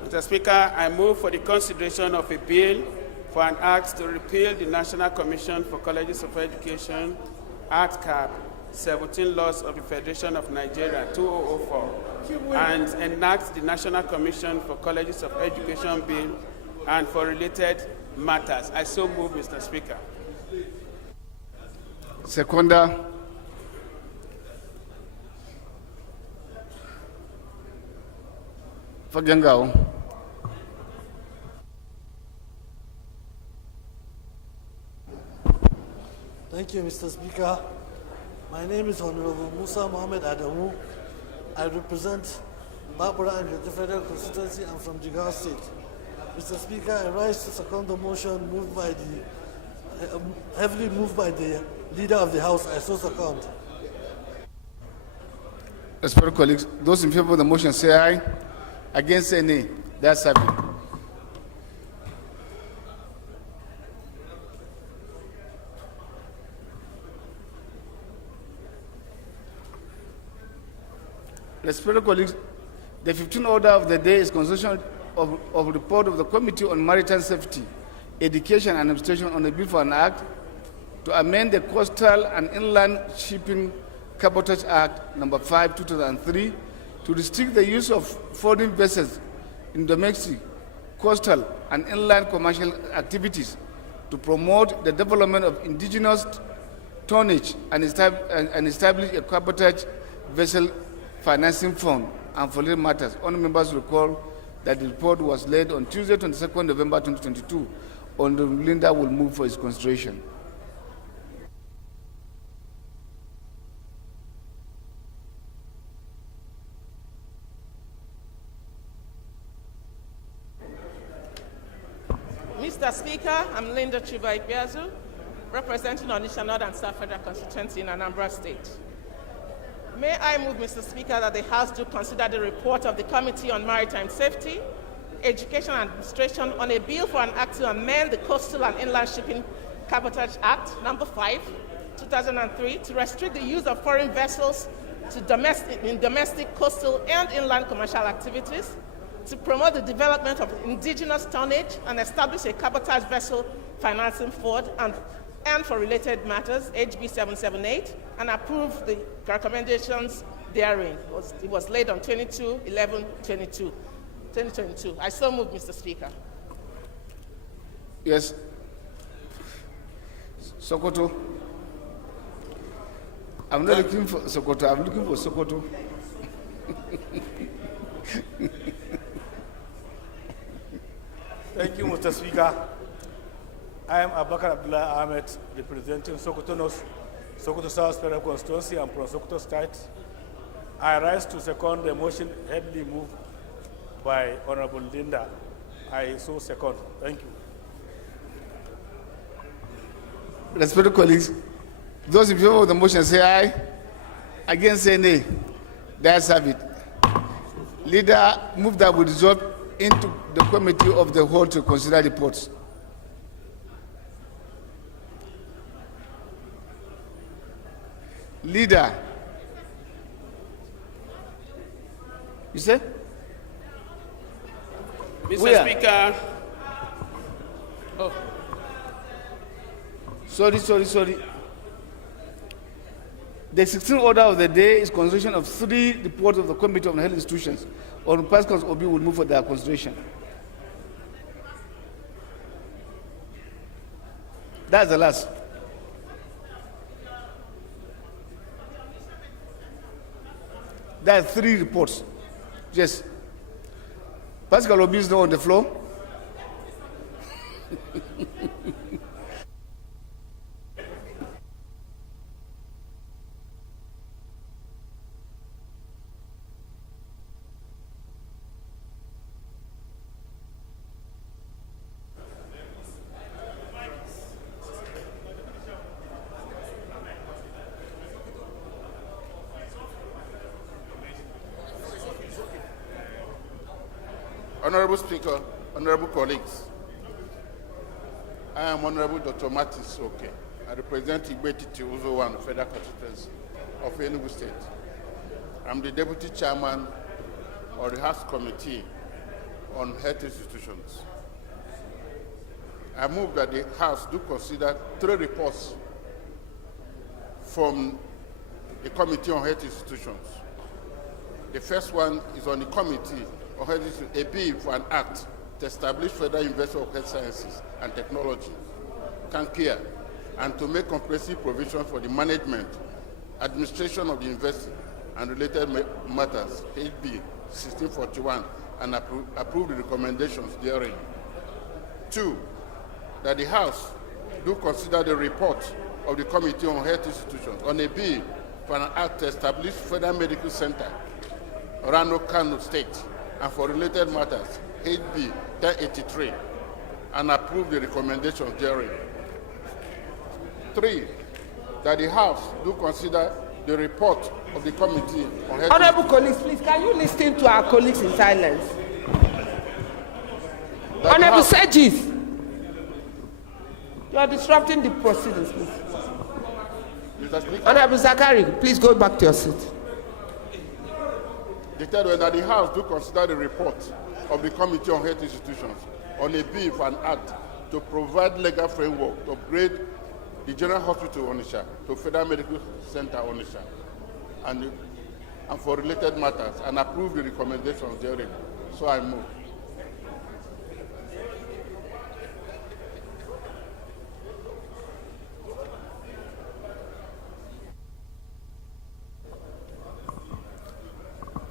Mr. Speaker, I move for the consideration of a bill for an act to repeal the National Commission for Colleges of Education Act Cap 17 Laws of the Federation of Nigeria 2004 and enact the National Commission for Colleges of Education Bill and for related matters. I so move, Mr. Speaker. Seconder. Fagengao. Thank you, Mr. Speaker. My name is Honorable Musa Mohammed Adamu. I represent Barbara and the Federal Constituency. I'm from Jigawa State. Mr. Speaker, I rise to second the motion moved by heavily moved by the Leader of the House. I so second. Respected colleagues, those in favor of the motion say aye. Against say nay. That's it. Respected colleagues, the 15th order of the day is consideration of report of the Committee on Maritime Safety, Education and Administration on the bill for an act to amend the Coastal and Inland Shipping Cabotage Act No. 5, 2003 to restrict the use of foreign vessels in domestic, coastal and inland commercial activities to promote the development of indigenous tonnage and establish a cabotage vessel financing fund and for related matters. All members recall that the report was laid on Tuesday, 22nd November 2022. Honorable Linda will move for its consideration. Mr. Speaker, I'm Linda Chiba-Ibiazu, representing Onitsha North and South Federal Constituency in Anambra State. May I move, Mr. Speaker, that the House do consider the report of the Committee on Maritime Safety, Education and Administration on a bill for an act to amend the Coastal and Inland Shipping Cabotage Act, No. 5, 2003, to restrict the use of foreign vessels to domestic, coastal, and inland commercial activities, to promote the development of indigenous tonnage and establish a cabotage vessel financing fund and for related matters, HB 778, and approve the recommendations therein. It was laid on 22/11/2022. I so move, Mr. Speaker. Yes. Sokoto. I'm not looking for Sokoto. I'm looking for Sokoto. Thank you, Mr. Speaker. I am Abakar Abdullah Ahmed, representing Sokoto North, Sokoto South Federal Constituency. I'm from Sokoto State. I rise to second the motion heavily moved by Honorable Linda. I so second. Thank you. Respected colleagues, those in favor of the motion say aye. Against say nay. That's have it. Leader, move that we resolve into the Committee of the Whole to consider reports. Leader. You say? Mr. Speaker. Oh. Sorry. The 16th order of the day is consideration of 3 reports of the Committee on Health Institutions. Honorable Pascal Obi will move for their consideration. That's the last. There are 3 reports. Yes. Pascal Obi is not on the floor. Honorable Speaker, honorable colleagues, I am Honorable Dr. Martins Oke. I represent Igbetiti Uzo 1 Federal Constituency of Enugu State. I'm the Deputy Chairman of the House Committee on Health Institutions. I move that the House do consider 3 reports from the Committee on Health Institutions. The first one is on the Committee on Health Institutions, a bill for an act to establish Federal University of Health Sciences and Technology, CANCIA, and to make comprehensive provisions for the management, administration of the university and related matters, HB 1641, and approve the recommendations therein. 2, that the House do consider the report of the Committee on Health Institutions on a bill for an act to establish Federal Medical Center, Rano, Kano State, and for related matters, HB 1083, and approve the recommendations therein. 3, that the House do consider the report of the Committee on Health. Honorable colleagues, please, can you listen to our colleagues in silence? Honorable Segis, you are disrupting the proceedings, please. Mr. Speaker, Honorable Zakari, please go back to your seat. the third one, that the House do consider the report of the Committee on Health Institutions on a bill for an act to provide legal framework to upgrade the General Hospital Onitsha to Federal Medical Center Onitsha and for related matters, and approve the recommendations therein. So I move.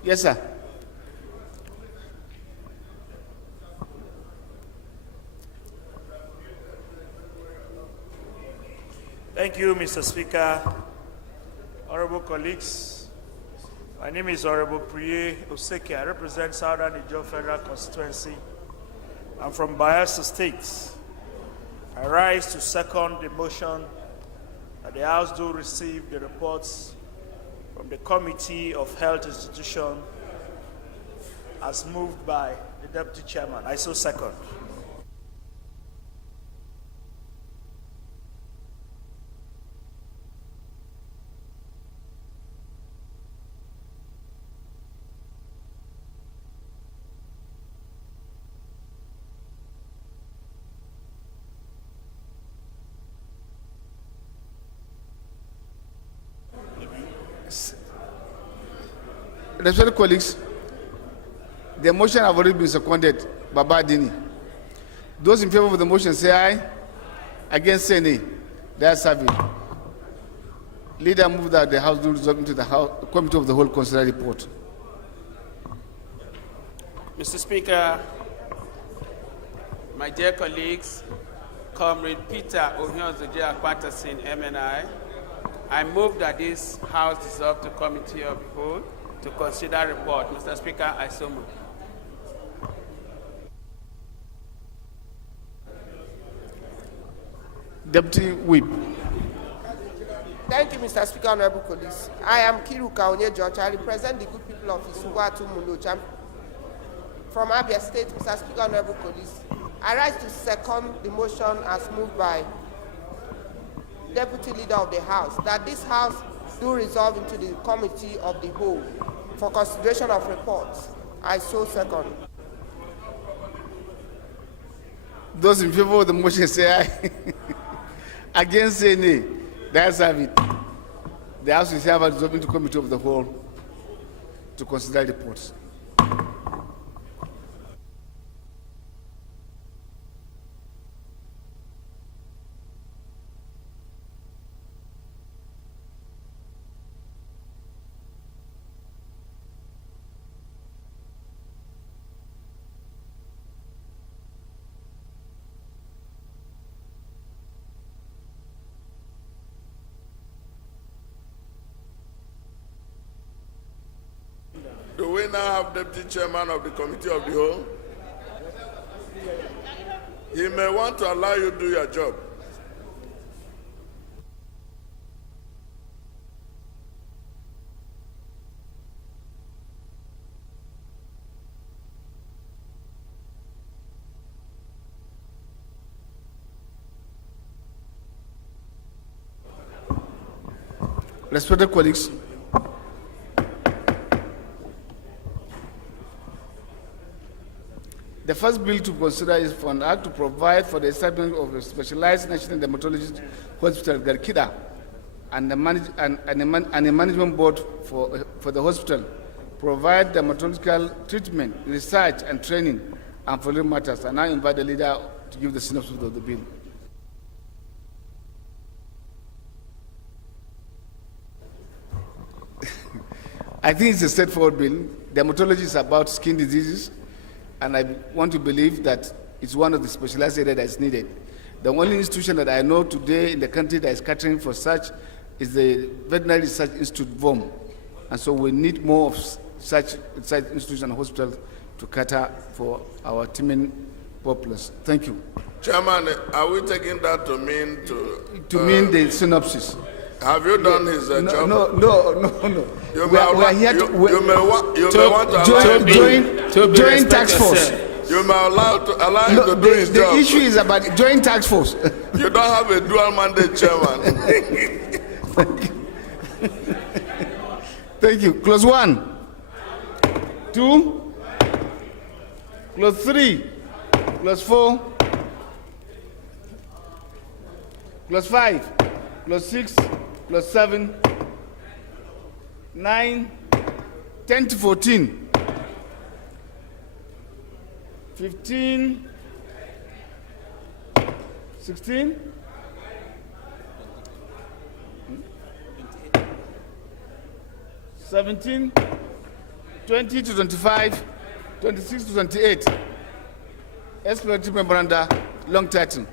Yes, sir. Thank you, Mr. Speaker. Honorable colleagues, my name is Honorable Priye Oseke. I represent Southern Ijaw Federal Constituency. I'm from Bayelsa State. I rise to second the motion that the House do receive the reports from the Committee of Health Institution as moved by the Deputy Chairman. I so second. Respected colleagues, the motion have already been seconded by Badini. Those in favor of the motion say aye. Against say nay. They are serving. Leader move that the House do resolve into the Committee of the Whole consider report. Mr. Speaker, my dear colleagues, Comrade Peter Ohiozoje Patterson, MNI, I move that this House dissolve the Committee of the Whole to consider report. Mr. Speaker, I so move. Deputy Whip. Thank you, Mr. Speaker, honorable colleagues. I am Kiru Kaonye George. I represent the good people of Isugwatu Munocham from Abia State. Mr. Speaker, honorable colleagues, I rise to second the motion as moved by Deputy Leader of the House, that this House do resolve into the Committee of the Whole for consideration of reports. I so second. Those in favor of the motion say aye. Against say nay. That's have it. The House will have a resolve into Committee of the Whole to consider reports. now have Deputy Chairman of the Committee of the Whole? He may want to allow you to do your job. Respected colleagues, the first bill to consider is for an act to provide for the establishment of a specialized national dermatologist hospital, Garkida, and a management board for the hospital, provide dermatological treatment, research, and training, and following matters. I now invite the leader to give the synopsis of the bill. I think it's a straightforward bill. Dermatology is about skin diseases, and I want to believe that it's one of the specialized areas that is needed. The only institution that I know today in the country that is catering for such is the Veterinary Research Institute, VOM. And so we need more of such institutions and hospitals to cater for our teeming populace. Thank you. Chairman, are we taking that to mean mean the synopsis? Have you done his job? No. You may want to join task force. You may allow him to do his job. The issue is about joint task force. You don't have a dual mandate, Chairman. Thank you. Clause 1, 2, clause 3, clause 4, clause 5, clause 6, clause 7, 9, 10 to 14, 15, 16, 17, 20 to 25, 26 to 28. Explanatory memoranda, long title.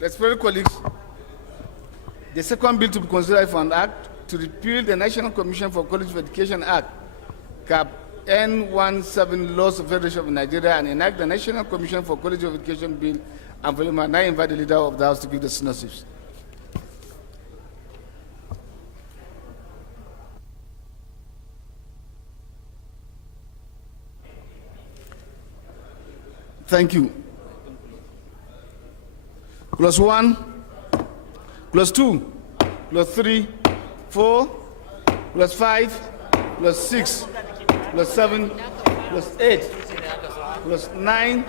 Respected colleagues, the second bill to be considered for an act to repeal the National Commission for College of Education Act, Cap N17 Laws of Federation of Nigeria, and enact the National Commission for College of Education Bill and volume. And I invite the leader of the House to give the synopsis. Thank you. Clause 1, clause 2, clause 3, 4, clause 5, clause 6, clause 7, clause 8, clause 9,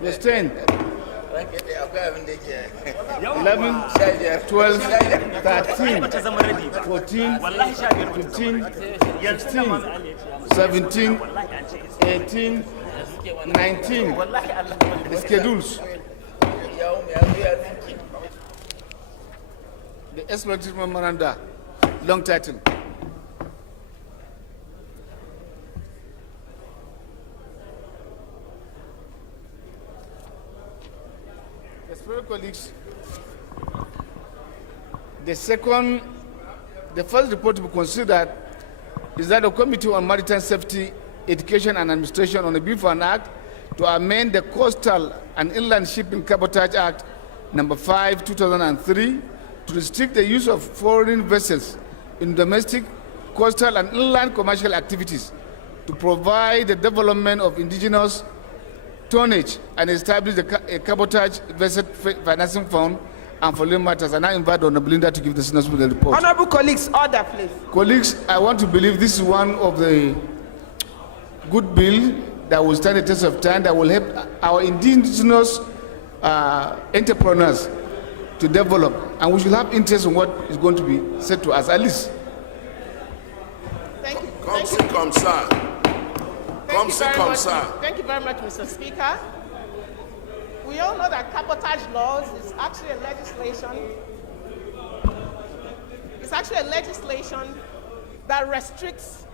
clause 10, 11, 12, 13, 14, 15, 16, 17, 18, 19, the schedules. The explanatory memoranda, long title. Respected colleagues, the first report to be considered is that the Committee on Maritime Safety, Education and Administration on a bill for an act to amend the Coastal and Inland Shipping Cabotage Act number 5, 2003 to restrict the use of foreign vessels in domestic, coastal and inland commercial activities, to provide the development of indigenous tonnage and establish a cabotage vessel financing fund and for legal matters. And I invite Honorable Linda to give the synopsis of the report. Honorable colleagues, order, please. Colleagues, I want to believe this is one of the good bill that will stand the test of time, that will help our indigenous entrepreneurs to develop, and we should have interest in what is going to be said to us, at least. Thank you. Thank you very much, Mr. Speaker. We all know that cabotage laws is actually a legislation. It's actually a legislation that restricts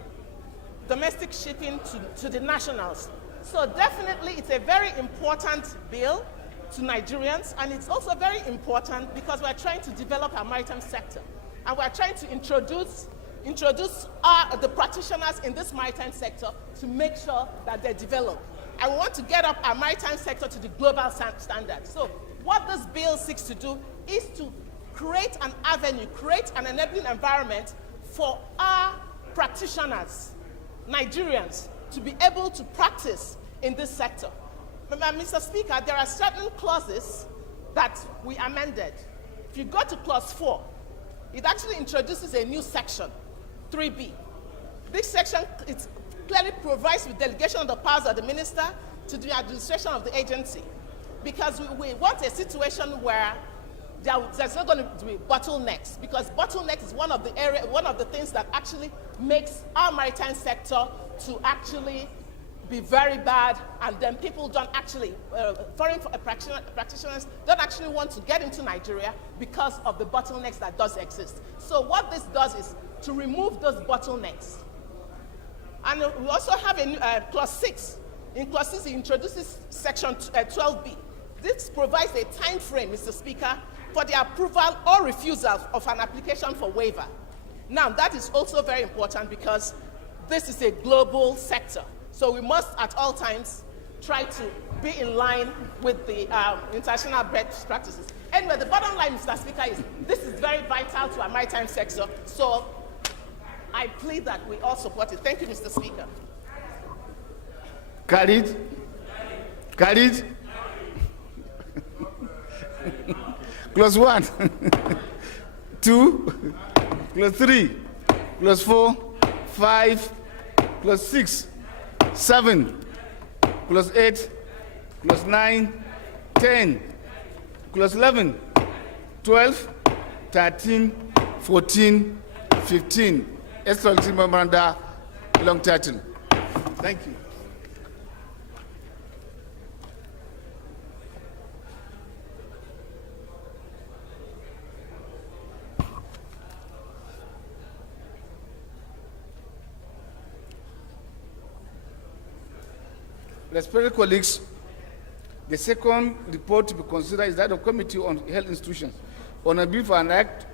domestic shipping to the nationals. So definitely it's a very important bill to Nigerians, and it's also very important because we're trying to develop our maritime sector. And we're trying to introduce the practitioners in this maritime sector to make sure that they develop. And we want to get up our maritime sector to the global standard. So what this bill seeks to do is to create an avenue, create an enabling environment for our practitioners, Nigerians, to be able to practice in this sector. Mr. Speaker, there are certain clauses that we amended. If you go to clause 4, it actually introduces a new section, 3B. This section clearly provides with delegation of the powers of the minister to the administration of the agency, because we want a situation where there's not going to be bottlenecks, because bottlenecks is one of the things that actually makes our maritime sector to actually be very bad, and then people don't actually, foreign practitioners don't actually want to get into Nigeria because of the bottlenecks that does exist. So what this does is to remove those bottlenecks. And we also have a clause 6. In clause 6, it introduces section 12B. This provides a time frame, Mr. Speaker, for the approval or refusal of an application for waiver. Now, that is also very important because this is a global sector. So we must at all times try to be in line with the international best practices. Anyway, the bottom line, Mr. Speaker, is this is very vital to our maritime sector. So I plead that we all support it. Thank you, Mr. Speaker. Carried. Carried. Clause 1. 2. Clause 3. Clause 4. 5. Clause 6. 7, clause 8, clause 9, 10, clause 11, 12, 13, 14, 15. Extraordinary memoranda, long title. Thank you. Respected colleagues, the second report to be considered is that of Committee on Health Institutions on a bill for an act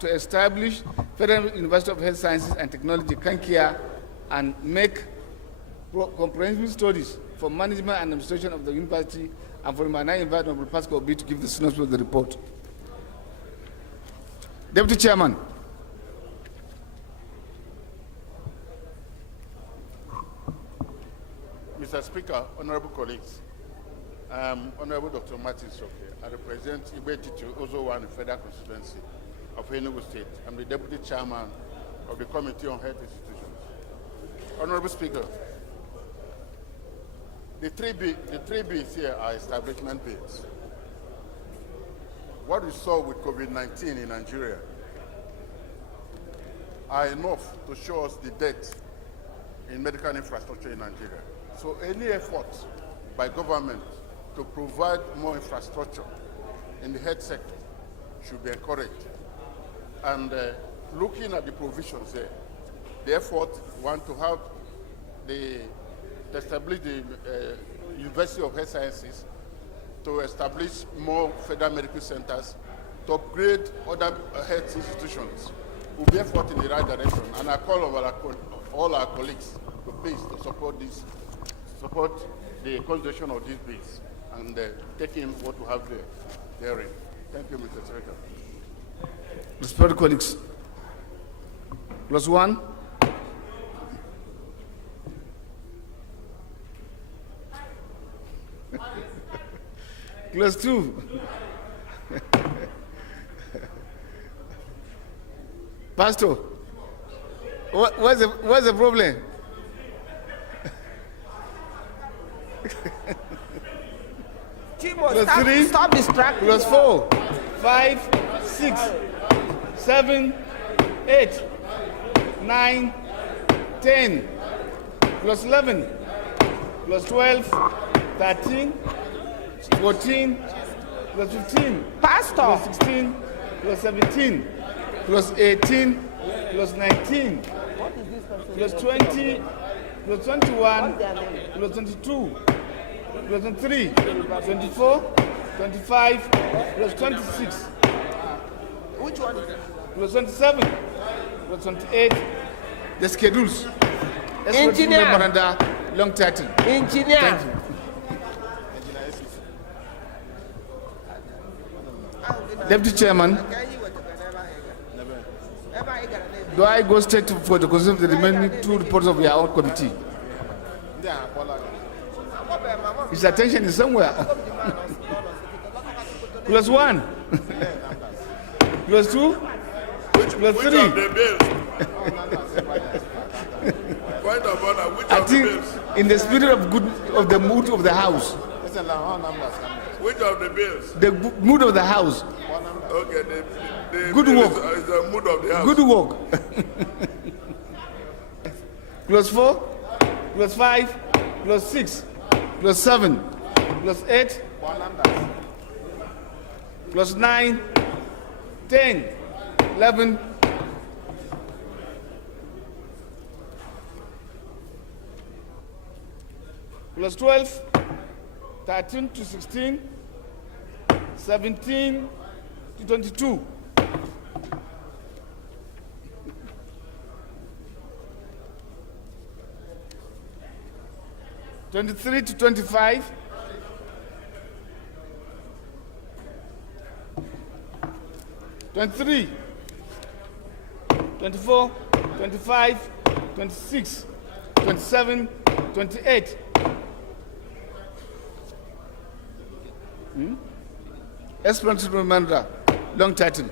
to establish Federal University of Health Sciences and Technology, Kankia, and make comprehensive studies for management and administration of the university, and for my invite Honorable Pascal Obi to give the synopsis of the report. Deputy Chairman. Mr. Speaker, honorable colleagues, Honorable Dr. Martin Soke. I represent Ibetitu Ozo One Federal Constituency of Enugu State. I'm the Deputy Chairman of the Committee on Health Institutions. Honorable Speaker, the three bills here are establishment bills. What we saw with COVID-19 in Nigeria are enough to show us the debt in medical infrastructure in Nigeria. So any effort by government to provide more infrastructure in the health sector should be encouraged. And looking at the provisions there, the effort want to have to establish the University of Health Sciences, to establish more federal medical centers, to upgrade other health institutions, will be effort in the right direction. And I call on all our colleagues to please to support the consideration of these bills and take in what we have therein. Thank you, Mr. Speaker. Respected colleagues, clause 1. Clause 2. Pastor, what's the problem? Clause 3, stop distracting. clause 4, 5, 6, 7, 8, 9, 10, clause 11, clause 12, 13, 14, clause 15, Pastor. clause 16, clause 17, plus 18, plus 19, plus 20, plus 21, plus 22, plus 23, 24, 25, plus 26. Which one? Plus 27, plus 28. The schedules. Engineer. Memoranda, long title. Engineer. Thank you. Deputy Chairman, do I go straight for the consideration of the remaining two reports of your own committee? His attention is somewhere. Plus 1, plus 2, plus 3. Which of the bills? Point of order, which I of the think bills? in the spirit of the mood of the house, Which of the bills? the mood of the house, Okay, the Good bill work. is the mood of the house. good work. Plus 4, plus 5, plus 6, plus 7, plus 8, plus 9, 10, 11, plus 12, 13 to 16, 17 to 22. '23 to 25, 23, 24, 25, 26, 27, 28. Explanatory memoranda, long title.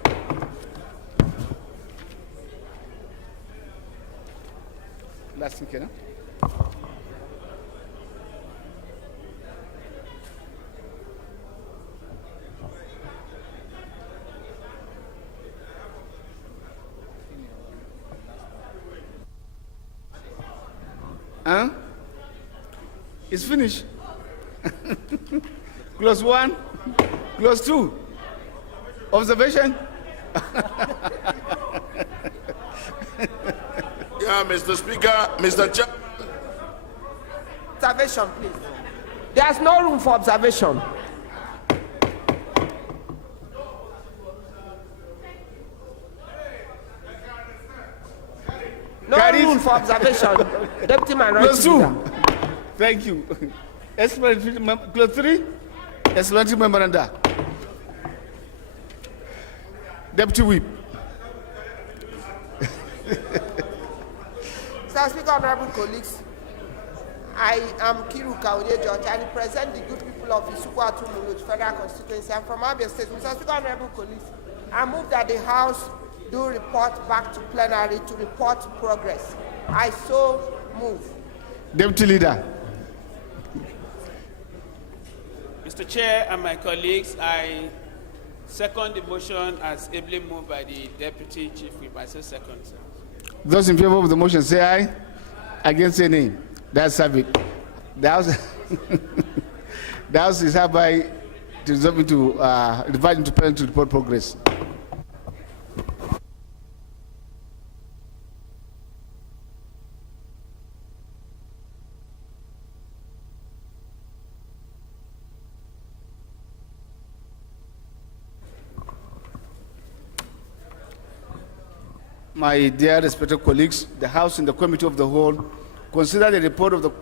Last thing, Kenna. Huh? It's finished. Clause 1, clause 2. Observation? Yeah, Mr. Speaker, Mr. Chair. Observation, please. There's no room for observation. No Carried. room for observation. Deputy Minority Clause 2. Leader. Thank you. Clause 3. Explanatory memoranda. Deputy Whip. Mr. Speaker, honorable colleagues, I am Kiru Kaunye George. I represent the good people of Isukwa Tumunut Federal Constituency. I'm from Abia State. Mr. Speaker, honorable colleagues, I move that the House do report back to plenary to report progress. I so move. Deputy Leader. Mr. Chair and my colleagues, I second the motion as ably moved by the Deputy Chief Whip. I say second, sir. Those in favor of the motion say aye. Against say nay. That's have it. The House, the House is hereby to resolve into divide into plenary to report progress. My dear respected colleagues, the House and the Committee of the Whole consider the report of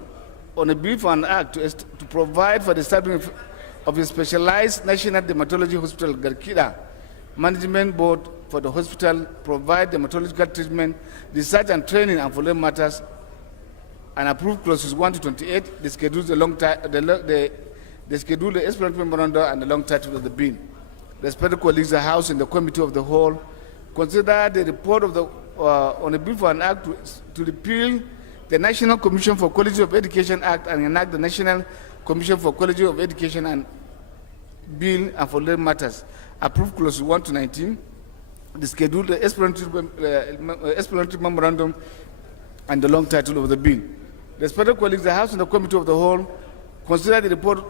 on a brief and act to provide for the establishment of a specialized National Dermatology Hospital, Garkida, Management Board for the hospital, provide dermatological treatment, research and training and follow matters, and approve clauses 1 to 28, the schedule, the schedule, the explanatory memorandum, and the long title of the bill. Respected colleagues, the House and the Committee of the Whole consider the report of on a bill for an act to repeal the National Commission for Quality of Education Act and enact the National Commission for Quality of Education and Bill and for related matters. Approve clauses 1 to 19, the schedule, the explanatory memorandum, and the long title of the bill. Respected colleagues, the House and the Committee of the Whole consider the report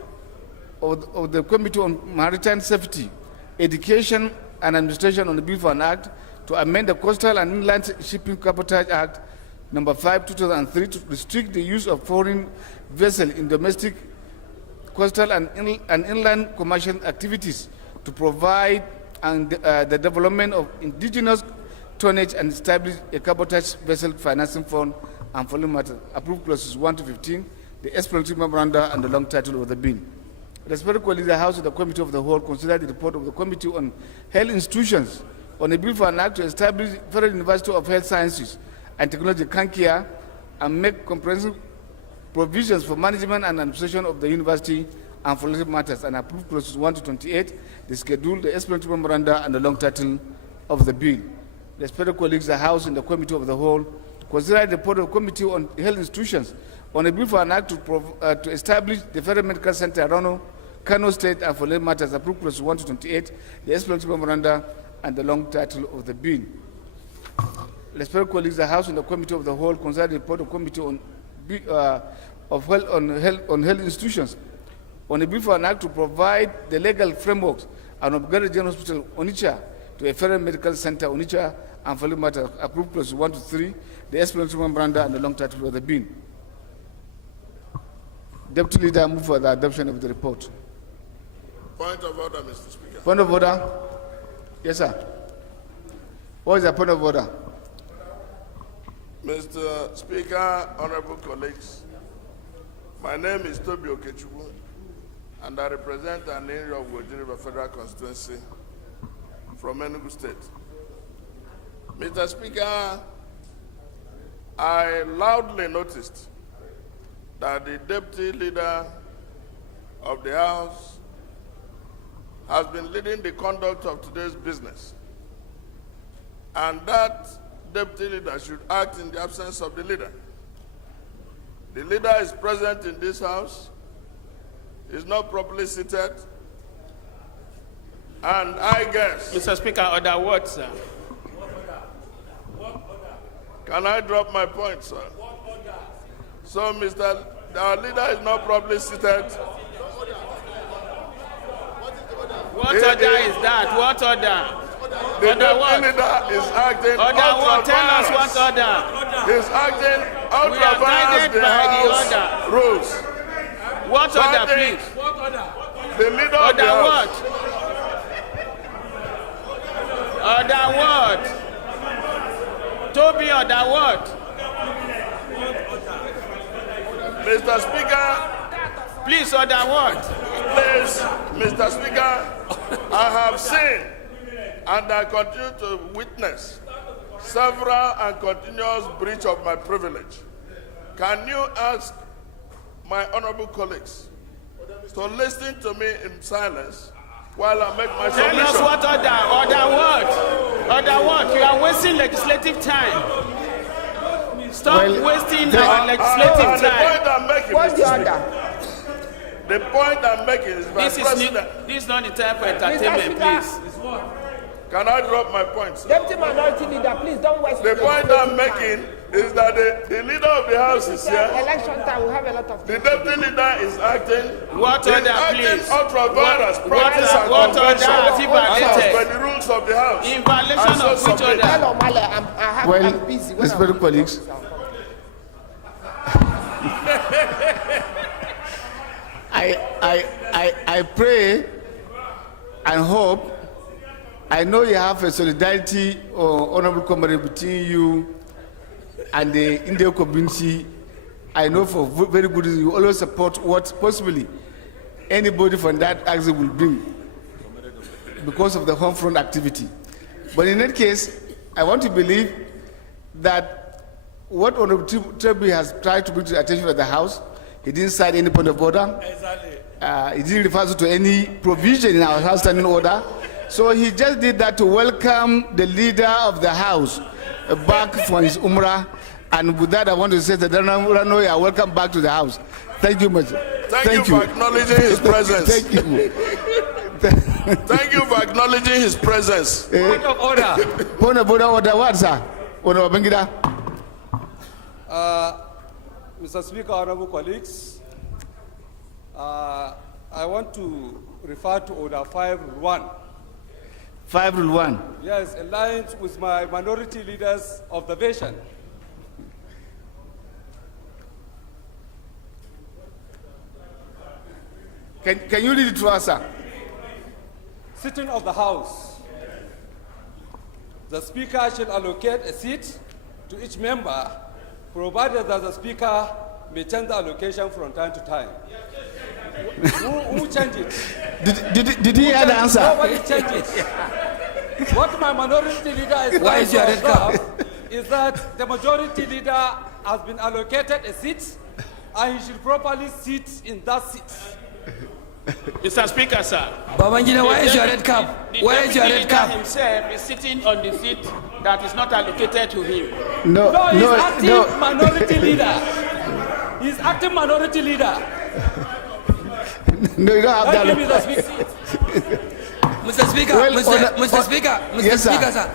of the Committee on Maritime Safety, Education, and Administration on the bill for an act to amend the Coastal and Inland Shipping Cabotage Act number 5, 2003 to restrict the use of foreign vessels in domestic, coastal and inland commercial activities, to provide the development of indigenous tonnage and establish a cabotage vessel financing fund and following matters. Approved clauses 1 to 15, the explanatory memoranda and the long title of the bill. Respectfully, the House of the Committee of the Whole considered the report of the Committee on Health Institutions on a bill for an act to establish Federal University of Health Sciences and Technology, Kankia, and make comprehensive provisions for management and administration of the university and for related matters, and approved clauses 1 to 28, the schedule, the explanatory memoranda, and the long title of the bill. Respected colleagues, the House and the Committee of the Whole considered the report of the Committee on Health Institutions on a bill for an act to establish the Federal Medical Center, Rono, Kano State, and for related matters, approved clauses 1 to 28, the explanatory memoranda, and the long title of the bill. Respected colleagues, the House and the Committee of the Whole considered the report of the Committee on Health Institutions on a bill for an act to provide the legal frameworks and upgrade General Hospital Onitsha to a Federal Medical Center Onitsha and following matters, approved clauses 1 to 3, the explanatory memoranda, and the long title of the bill. Deputy Leader, I move for the adoption of the report. Point of order, Mr. Speaker. Point of order? Yes, sir. What is the point of order? Mr. Speaker, honorable colleagues, my name is Tobi Okechukwu, and I represent an area of Wojiriba Federal Constituency from Enugu State. Mr. Speaker, I loudly noticed that the Deputy Leader of the House has been leading the conduct of today's business, and that Deputy Leader should act in the absence of the Leader. The Leader is present in this House, is not properly seated, and I guess... Mr. Speaker, order what, sir? Can I drop my point, sir? So, our Leader is not properly seated. What order is that? What order? The Order what? Leader is acting Order what? Tell us ultra-virus. what order. He's acting We are guided ultra-virus by the House order. rules. What So I order, think please? The Leader of the Order House. what? Order what? Toby, order what? Mr. Speaker, please order what? Please, Mr. Speaker, I have seen and I continue to witness several and continuous breach of my privilege. Can you ask my honorable colleagues to listen to me in silence while I make my submission? Tell us what order. Order what? Order what? You are wasting legislative time. Stop wasting our legislative The time. point I'm making, What's the Mr. order? The point I'm making is, This is not the time for entertainment, please. Can I drop my point, sir? Deputy Minority Leader, please don't waste The your point I'm making is that the Leader of the House is here. Election time, we have a lot of The Deputy Leader is acting. What He's order, acting please? ultra-virus practice and what order convention has he violated? as per the rules of the House. In violation And so of which submit. order? Well, respected colleagues, I pray and hope. I know you have a solidarity or honorable comrade between you and the Indian community. I know for very good reason you always support what possibly anybody from that axis will bring because of the home front activity. But in that case, I want to believe that what Honorable Trebi has tried to bring to the attention of the House, he didn't cite any point of order. He didn't refer to any provision in our House standing order. So he just did that to welcome the leader of the House back from his Umrah. And with that, I want to say that Rano, you are welcome back to the House. Thank you much. Thank you for acknowledging his presence. Thank you. Thank you for acknowledging his presence. Point of order. Point of order, what, sir? Honorable Bengida. Mr. Speaker, honorable colleagues, I want to refer to Order 5.1. 5 Rule 1. Yes, aligned with my minority leader's observation. Can you read it to us, sir? Sitting of the House. The Speaker shall allocate a seat to each member, provided that the Speaker may change the allocation from time to time. Who changed it? Did he hear the answer? Nobody changed it. What my minority leader is Why is your red cap? is that the majority leader has been allocated a seat, and he should properly sit in that seat. Mr. Speaker, sir. Babangida, where is your red cap? Where is your red cap? Himself is sitting on the seat that is not allocated to him. No, He's acting minority leader. He's acting minority leader. No, you don't have Thank you, that. Mr. Speaker. Mr. Speaker, Well, Mr. Speaker, Mr. Yes, sir. Speaker, sir.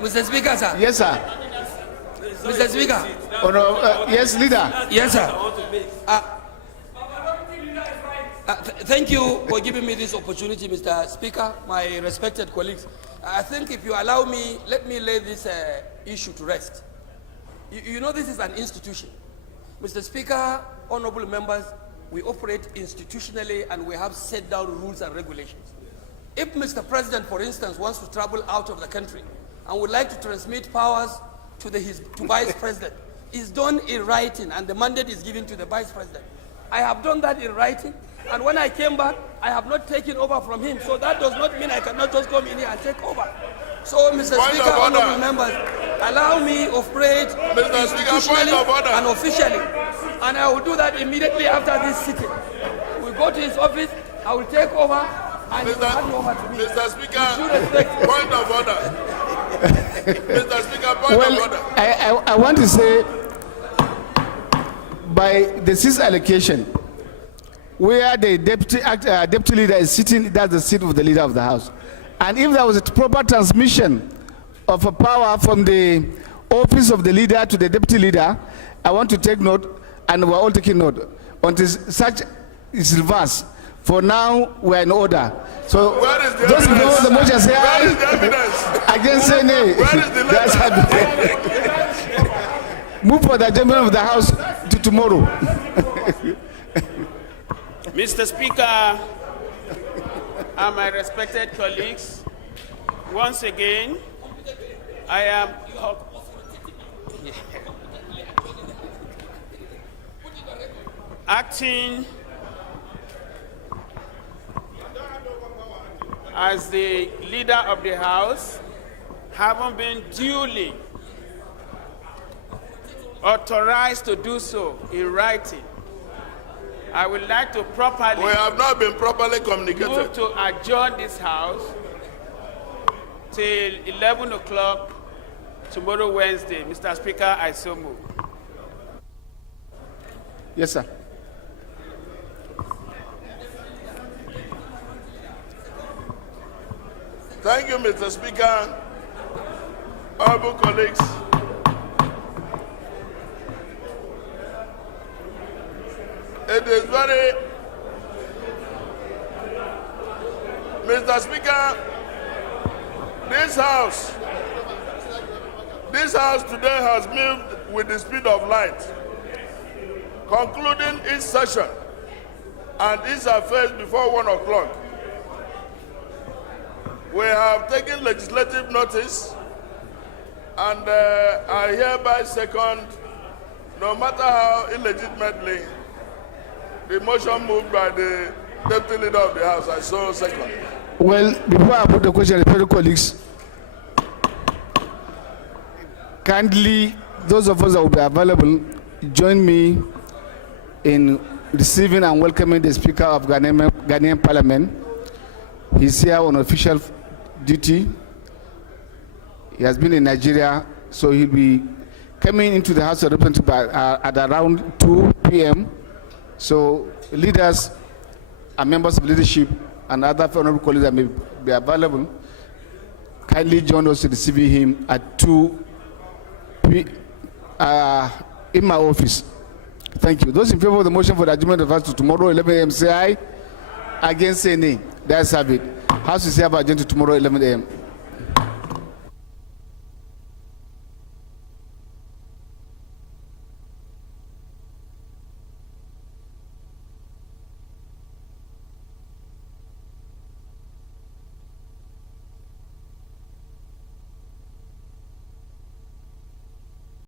Mr. Speaker, sir. Yes, sir. Mr. Speaker. Yes, leader. Yes, sir. Thank you for giving me this opportunity, Mr. Speaker, my respected colleagues. I think if you allow me, let me lay this issue to rest. You know this is an institution. Mr. Speaker, honorable members, we operate institutionally and we have set down rules and regulations. If Mr. President, for instance, wants to travel out of the country and would like to transmit powers to Vice President, it's done in writing and the mandate is given to the Vice President. I have done that in writing, and when I came back, I have not taken over from him. So that does not mean I cannot just come in here and take over. So, Mr. Speaker, honorable members, allow me to operate institutionally and officially. And I will do that immediately after this sitting. We go to his office, I will take over, and he will hand over to me. Mr. Speaker, point of order. Mr. Speaker, point of order. I want to say, by the seat allocation, where the deputy leader is sitting, that's the seat of the leader of the House. And if there was a proper transmission of a power from the office of the leader to the deputy leader, I want to take note, and we're all taking note, until such is reversed. For now, we're in order. So, just before the motion say aye, against say nay. That's move for the adjournment of the House to tomorrow. Mr. Speaker, and my respected colleagues, once again, I am acting as the leader of the House, having been duly authorized to do so in writing. I would like to properly... We have not been properly communicated. ...move to adjourn this House till 11 o'clock tomorrow, Wednesday. Mr. Speaker, I so move. Yes, sir. Thank you, Mr. Speaker. Honorable colleagues, it is very... Mr. Speaker, this House today has moved with the speed of light, concluding its session and its affairs before 1 o'clock. We have taken legislative notice, and I hereby second, no matter how illegitimately, the motion moved by the deputy leader of the House. I so second. Well, before I put the question, fellow colleagues, kindly, those of us that will be available, join me in receiving and welcoming the Speaker of Ghanaian Parliament. He's here on official duty. He has been in Nigeria, so he'll be coming into the House of Representatives at around 2 p.m. So leaders and members of leadership and other honorable colleagues that may be available, kindly join us in receiving him at 2 p.m. in my office. Thank you. Those in favor of the motion for the adjournment of the House to tomorrow, 11 a.m. say aye. Against say nay. That's have it. House is hereby adjourned to tomorrow 11 a.m.